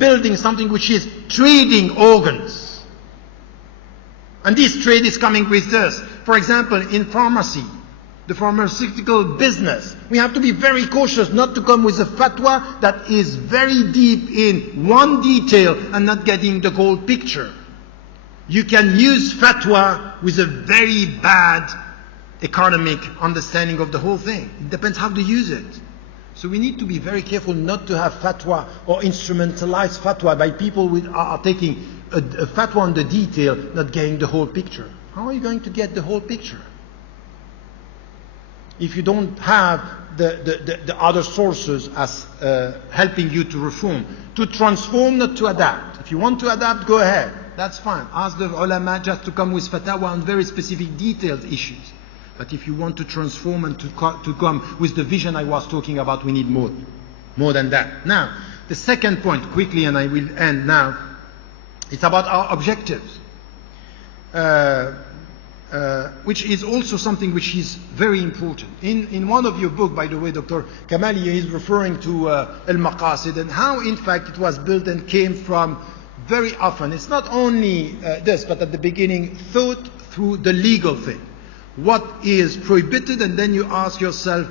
building something which is trading organs. And this trade is coming with this. For example, in pharmacy, the pharmaceutical business, we have to be very cautious not to come with a fatwa that is very deep in one detail and not getting the whole picture. You can use fatwa with a very bad economic understanding of the whole thing. It depends how to use it. So we need to be very careful not to have fatwa or instrumentalized fatwa by people who are taking a fatwa on the detail, not getting the whole picture. How are you going to get the whole picture if you don't have the other sources as helping you to reform, to transform, not to adapt? If you want to adapt, go ahead. That's fine. Ask the ulama just to come with fatwa on very specific detailed issues. But if you want to transform and to come with the vision I was talking about, we need more than that. Now, the second point, quickly, and I will end now, it's about our objectives, which is also something which is very important. In one of your books, by the way, Dr. Kamali is referring to Al-Maqasid and how, in fact, it was built and came from very often. It's not only this, but at the beginning, thought through the legal thing. What is prohibited, and then you ask yourself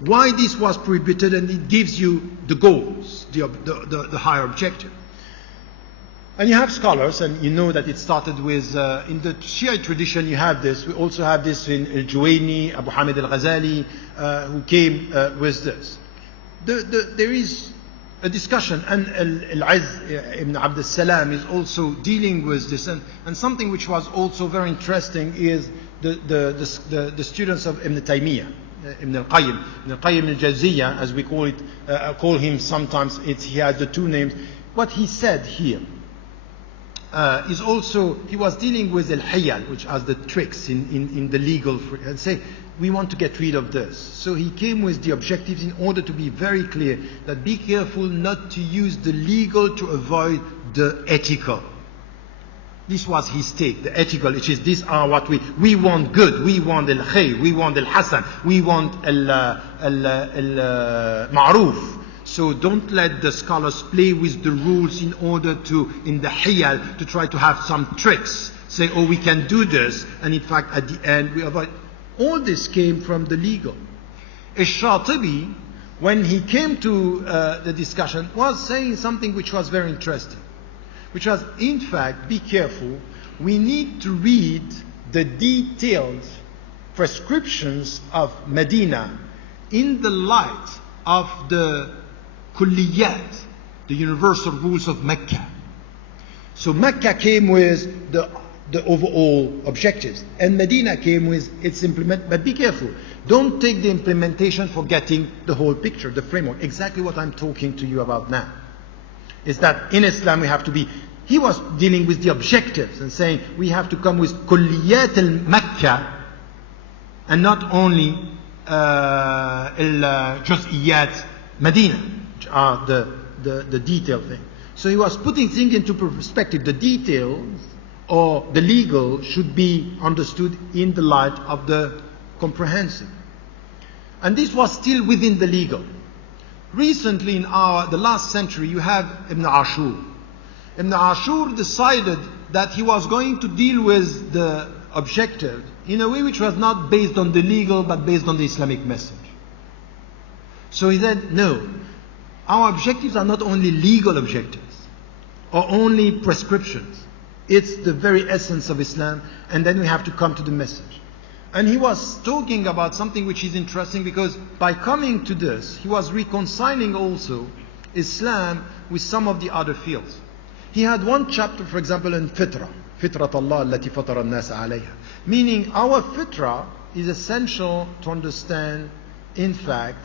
why this was prohibited, and it gives you the goals, the higher objective. And you have scholars, and you know that it started with, in the Shiite tradition you have this. We also have this in Al-Juwayni, Abu Hamid al-Ghazali, who came with this. There is a discussion, and Al-Izz ibn Abd al-Salam is also dealing with this, and something which was also very interesting is the students of Ibn Taymiyyah, Ibn al-Qayyim. Ibn al-Qayyim al-Jawziyya, as we call him sometimes, he has the two names. What he said here is also, he was dealing with al-hiyal, which are the tricks in the legal, and say, we want to get rid of this. So he came with the objectives in order to be very clear that be careful not to use the legal to avoid the ethical. This was his take, the ethical, which is these are what we want good, we want al-khayr, we want al-hasan, we want al-ma'ruf. So don't let the scholars play with the rules in order to, in the hiyal, to try to have some tricks. Say, oh, we can do this, and in fact at the end we avoid. All this came from the legal. Ash-Shatibi, when he came to the discussion, was saying something which was very interesting. Which was, in fact, be careful, we need to read the detailed prescriptions of Medina in the light of the kulliyat, the universal rules of Mecca. So Mecca came with the overall objectives, and Medina came with its implement. But be careful, don't take the implementation for getting the whole picture, the framework. Exactly what I'm talking to you about now is that in Islam we have to be. He was dealing with the objectives and saying we have to come with kulliyat al-Mecca and not only al-juz'iyat Medina, which are the detail thing. So he was putting things into perspective. The details or the legal should be understood in the light of the comprehensive. And this was still within the legal. Recently in the last century you have Ibn Ashur. Ibn Ashur decided that he was going to deal with the objective in a way which was not based on the legal but based on the Islamic message. So he said, no, our objectives are not only legal objectives or only prescriptions. It's the very essence of Islam, and then we have to come to the message. And he was talking about something which is interesting, because by coming to this, he was reconciling also Islam with some of the other fields. He had one chapter, for example, in Fitrat Allah allati fatara an-nas alayha, meaning our fitra is essential to understand, in fact,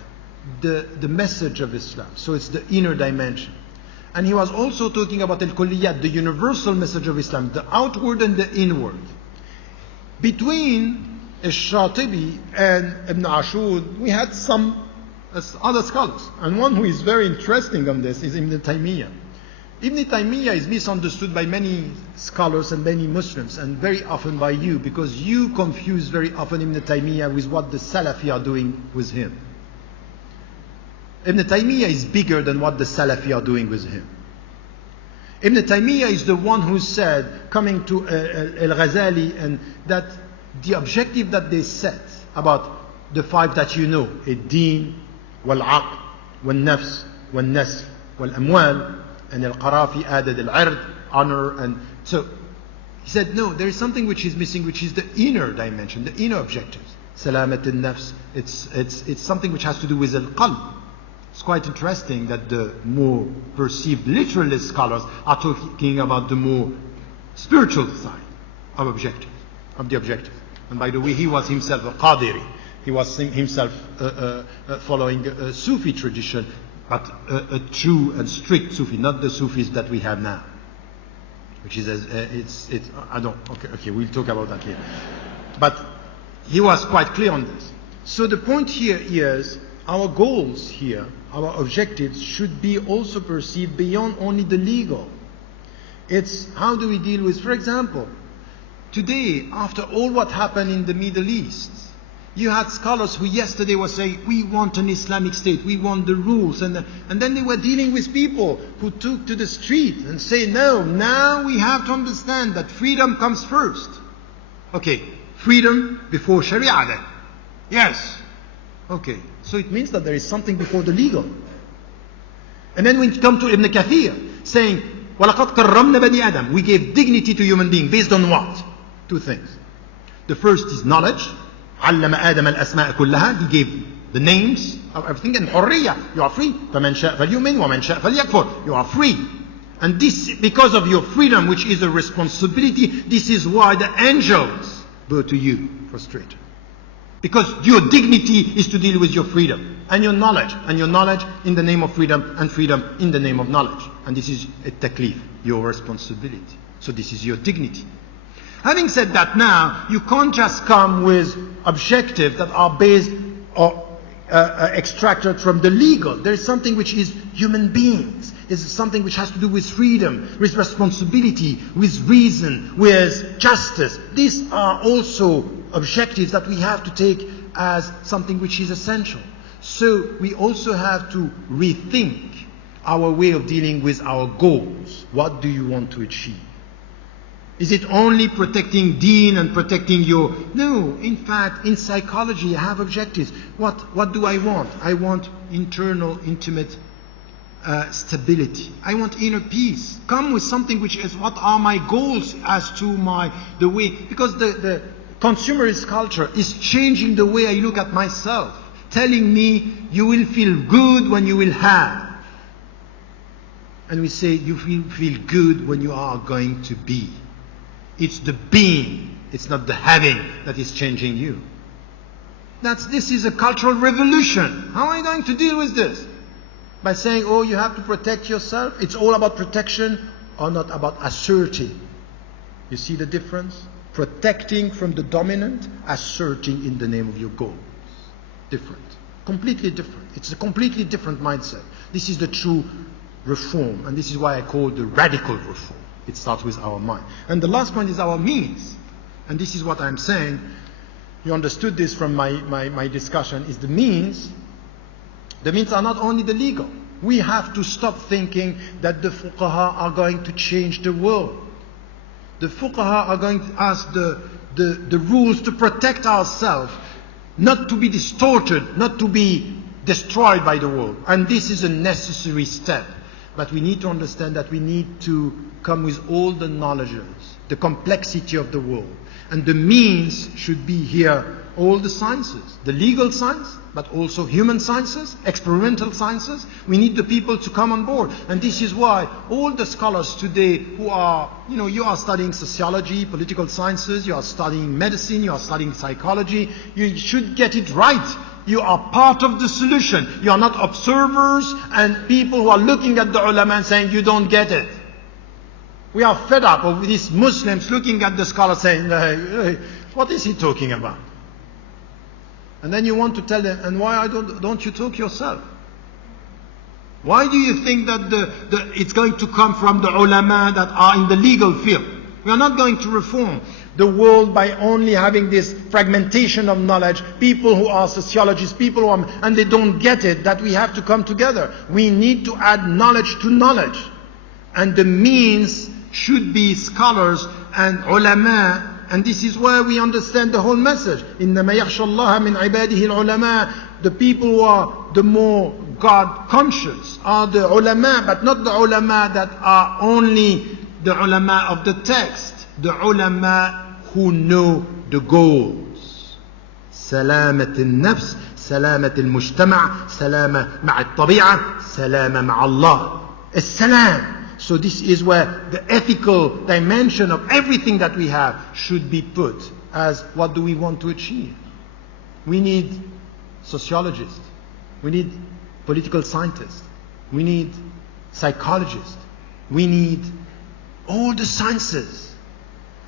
the message of Islam. So it's the inner dimension. And he was also talking about al-kulliyat, the universal message of Islam, the outward and the inward. Between Ash-Shatibi and Ibn Ashur, we had some other scholars. And one who is very interesting on this is Ibn Taymiyyah. Ibn Taymiyyah is misunderstood by many scholars and many Muslims, and very often by you, because you confuse very often Ibn Taymiyyah with what the Salafi are doing with him. Ibn Taymiyyah is bigger than what the Salafi are doing with him. Ibn Taymiyyah is the one who said, coming to Al-Ghazali, and that the objective that they set about the five that you know, ad-din, wal-aql, wal-nafs, wal-nasl, wal-amwal, and Al-Qarafi added al-ird, honor, and so he said, no, there is something which is missing, which is the inner dimension, the inner objectives. Salamat al-nafs, it's something which has to do with al-qalb. It's quite interesting that the more perceived literalist scholars are talking about the more spiritual side of the objective. And by the way, he was himself a Qadiri. He was himself following a Sufi tradition, but a true and strict Sufi, not the Sufis that we have now. Which is, we'll talk about that here. But he was quite clear on this. So the point here is, our goals here, our objectives should be also perceived beyond only the legal. It's how do we deal with, for example, today, after all what happened in the Middle East, you had scholars who yesterday were saying, we want an Islamic state, we want the rules, and then they were dealing with people who took to the street and say, no, now we have to understand that freedom comes first. Okay, freedom before Sharia then. Yes. Okay, so it means that there is something before the legal. And then we come to Ibn Kathir saying, وَلَقَدْ كَرَّمْنَا بَنِي آدَمَ. We gave dignity to human beings based on what? Two things. The first is knowledge. عَلَّمَ آدَمَ الْأَسْمَاءَ كُلَّهَا. He gave the names of everything. And حُرِّيَّة. You are free. فَمَنْ شَاءَ فَلْيُؤْمِنْ وَمَنْ شَاءَ فَلْيَكْفُرْ. You are free. And this, because of your freedom, which is a responsibility, this is why the angels go to you prostrate. Because your dignity is to deal with your freedom and your knowledge in the name of freedom, and freedom in the name of knowledge. And this is a taklif, your responsibility. So this is your dignity. Having said that, now you can't just come with objectives that are based or extracted from the legal. There is something which is human beings. It's something which has to do with freedom, with responsibility, with reason, with justice. These are also objectives that we have to take as something which is essential. So we also have to rethink our way of dealing with our goals. What do you want to achieve? Is it only protecting deen and protecting your... No, in fact, in psychology I have objectives. What do I want? I want internal, intimate stability. I want inner peace. Come with something which is, what are my goals as to the way... Because the consumerist culture is changing the way I look at myself, telling me you will feel good when you will have. And we say you feel good when you are going to be. It's the being, it's not the having that is changing you. This is a cultural revolution. How am I going to deal with this? By saying, oh, you have to protect yourself. It's all about protection or not about asserting. You see the difference? Protecting from the dominant, asserting in the name of your goals. Different. Completely different. It's a completely different mindset. This is the true reform, and this is why I call it the radical reform. It starts with our mind. And the last point is our means. And this is what I'm saying. You understood this from my discussion, is the means. The means are not only the legal. We have to stop thinking that the fuqaha are going to change the world. The fuqaha are going to ask the rules to protect ourselves, not to be distorted, not to be destroyed by the world. And this is a necessary step. But we need to understand that we need to come with all the knowledges, the complexity of the world. And the means should be here all the sciences, the legal science, but also human sciences, experimental sciences. We need the people to come on board. And this is why all the scholars today who are, you are studying sociology, political sciences, you are studying medicine, you are studying psychology, you should get it right. You are part of the solution. You are not observers and people who are looking at the ulama and saying, you don't get it. We are fed up of these Muslims looking at the scholar saying, hey, what is he talking about? And then you want to tell them, and why don't you talk yourself? Why do you think that it's going to come from the ulama that are in the legal field? We are not going to reform the world by only having this fragmentation of knowledge, people who are sociologists, people who are, and they don't get it, that we have to come together. We need to add knowledge to knowledge. And the means should be scholars and ulama. And this is where we understand the whole message. إِنَّمَا يَخْشَى اللَّهَ مِنْ عِبَادِهِ الْعُلَمَاء. The people who are the more God conscious are the ulama, but not the ulama that are only the ulama of the text. The ulama who know the goals. سلامة النفس, سلامة المجتمع, سلامة مع الطبيعة, سلامة مع الله. السلام. So this is where the ethical dimension of everything that we have should be put as what do we want to achieve. We need sociologists. We need political scientists. We need psychologists. We need all the sciences.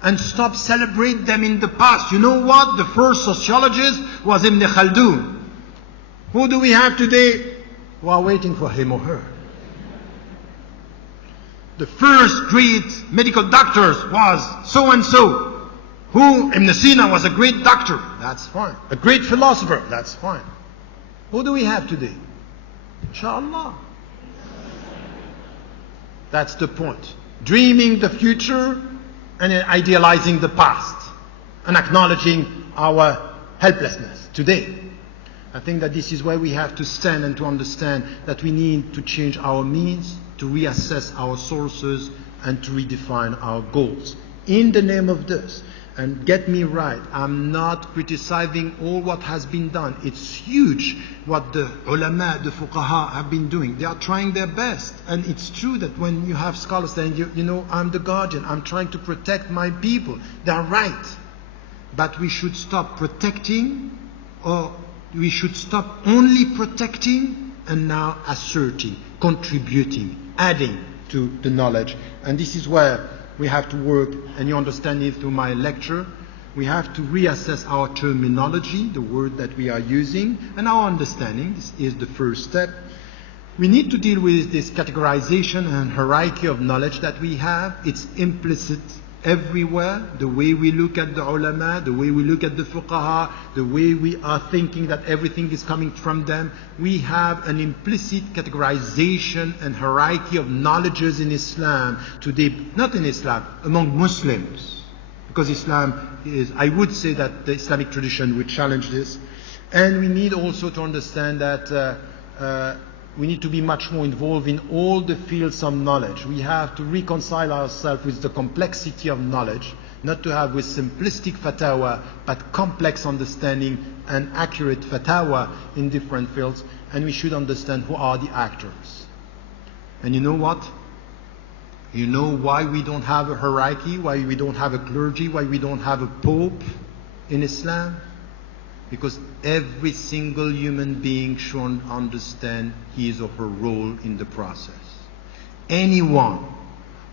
and stop celebrate them in the past. You know what? The first sociologist was Ibn Khaldun. Who do we have today? We are waiting for him or her. The first great medical doctors was so and so. Who? Ibn Sina was a great doctor. That's fine. A great philosopher. That's fine. Who do we have today? Inshallah. That's the point. Dreaming the future and idealizing the past and acknowledging our helplessness today. I think that this is where we have to stand and to understand that we need to change our means, to reassess our sources, and to redefine our goals. In the name of this, and get me right, I'm not criticizing all what has been done. It's huge what the ulama, the fuqaha have been doing. They are trying their best. And it's true that when you have scholars saying, you know, I'm the guardian, I'm trying to protect my people. They are right. But we should stop protecting, or we should stop only protecting and now asserting, contributing, adding to the knowledge. And this is where we have to work, and you understand it through my lecture. We have to reassess our terminology, the word that we are using, and our understanding. This is the first step. We need to deal with this categorization and hierarchy of knowledge that we have. It's implicit everywhere. The way we look at the ulama, the way we look at the fuqaha, the way we are thinking that everything is coming from them. We have an implicit categorization and hierarchy of knowledges in Islam today, not in Islam, among Muslims. Because Islam is, I would say that the Islamic tradition would challenge this. And we need also to understand that we need to be much more involved in all the fields of knowledge. We have to reconcile ourselves with the complexity of knowledge, not to have with simplistic fatwa, but complex understanding and accurate fatwa in different fields. And we should understand who are the actors. And you know what? You know why we don't have a hierarchy, why we don't have a clergy, why we don't have a pope in Islam? Because every single human being should understand his or her role in the process. Anyone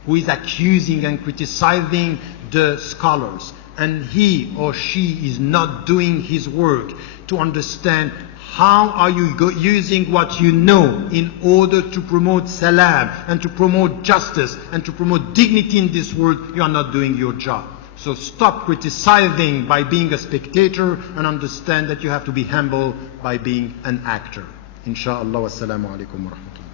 who is accusing and criticizing the scholars, and he or she is not doing his work to understand how are you using what you know in order to promote salam and to promote justice and to promote dignity in this world, you are not doing your job. So stop criticizing by being a spectator and understand that you have to be humble by being an actor. Insha'Allah. Wassalamu alaikum wa rahmatullah.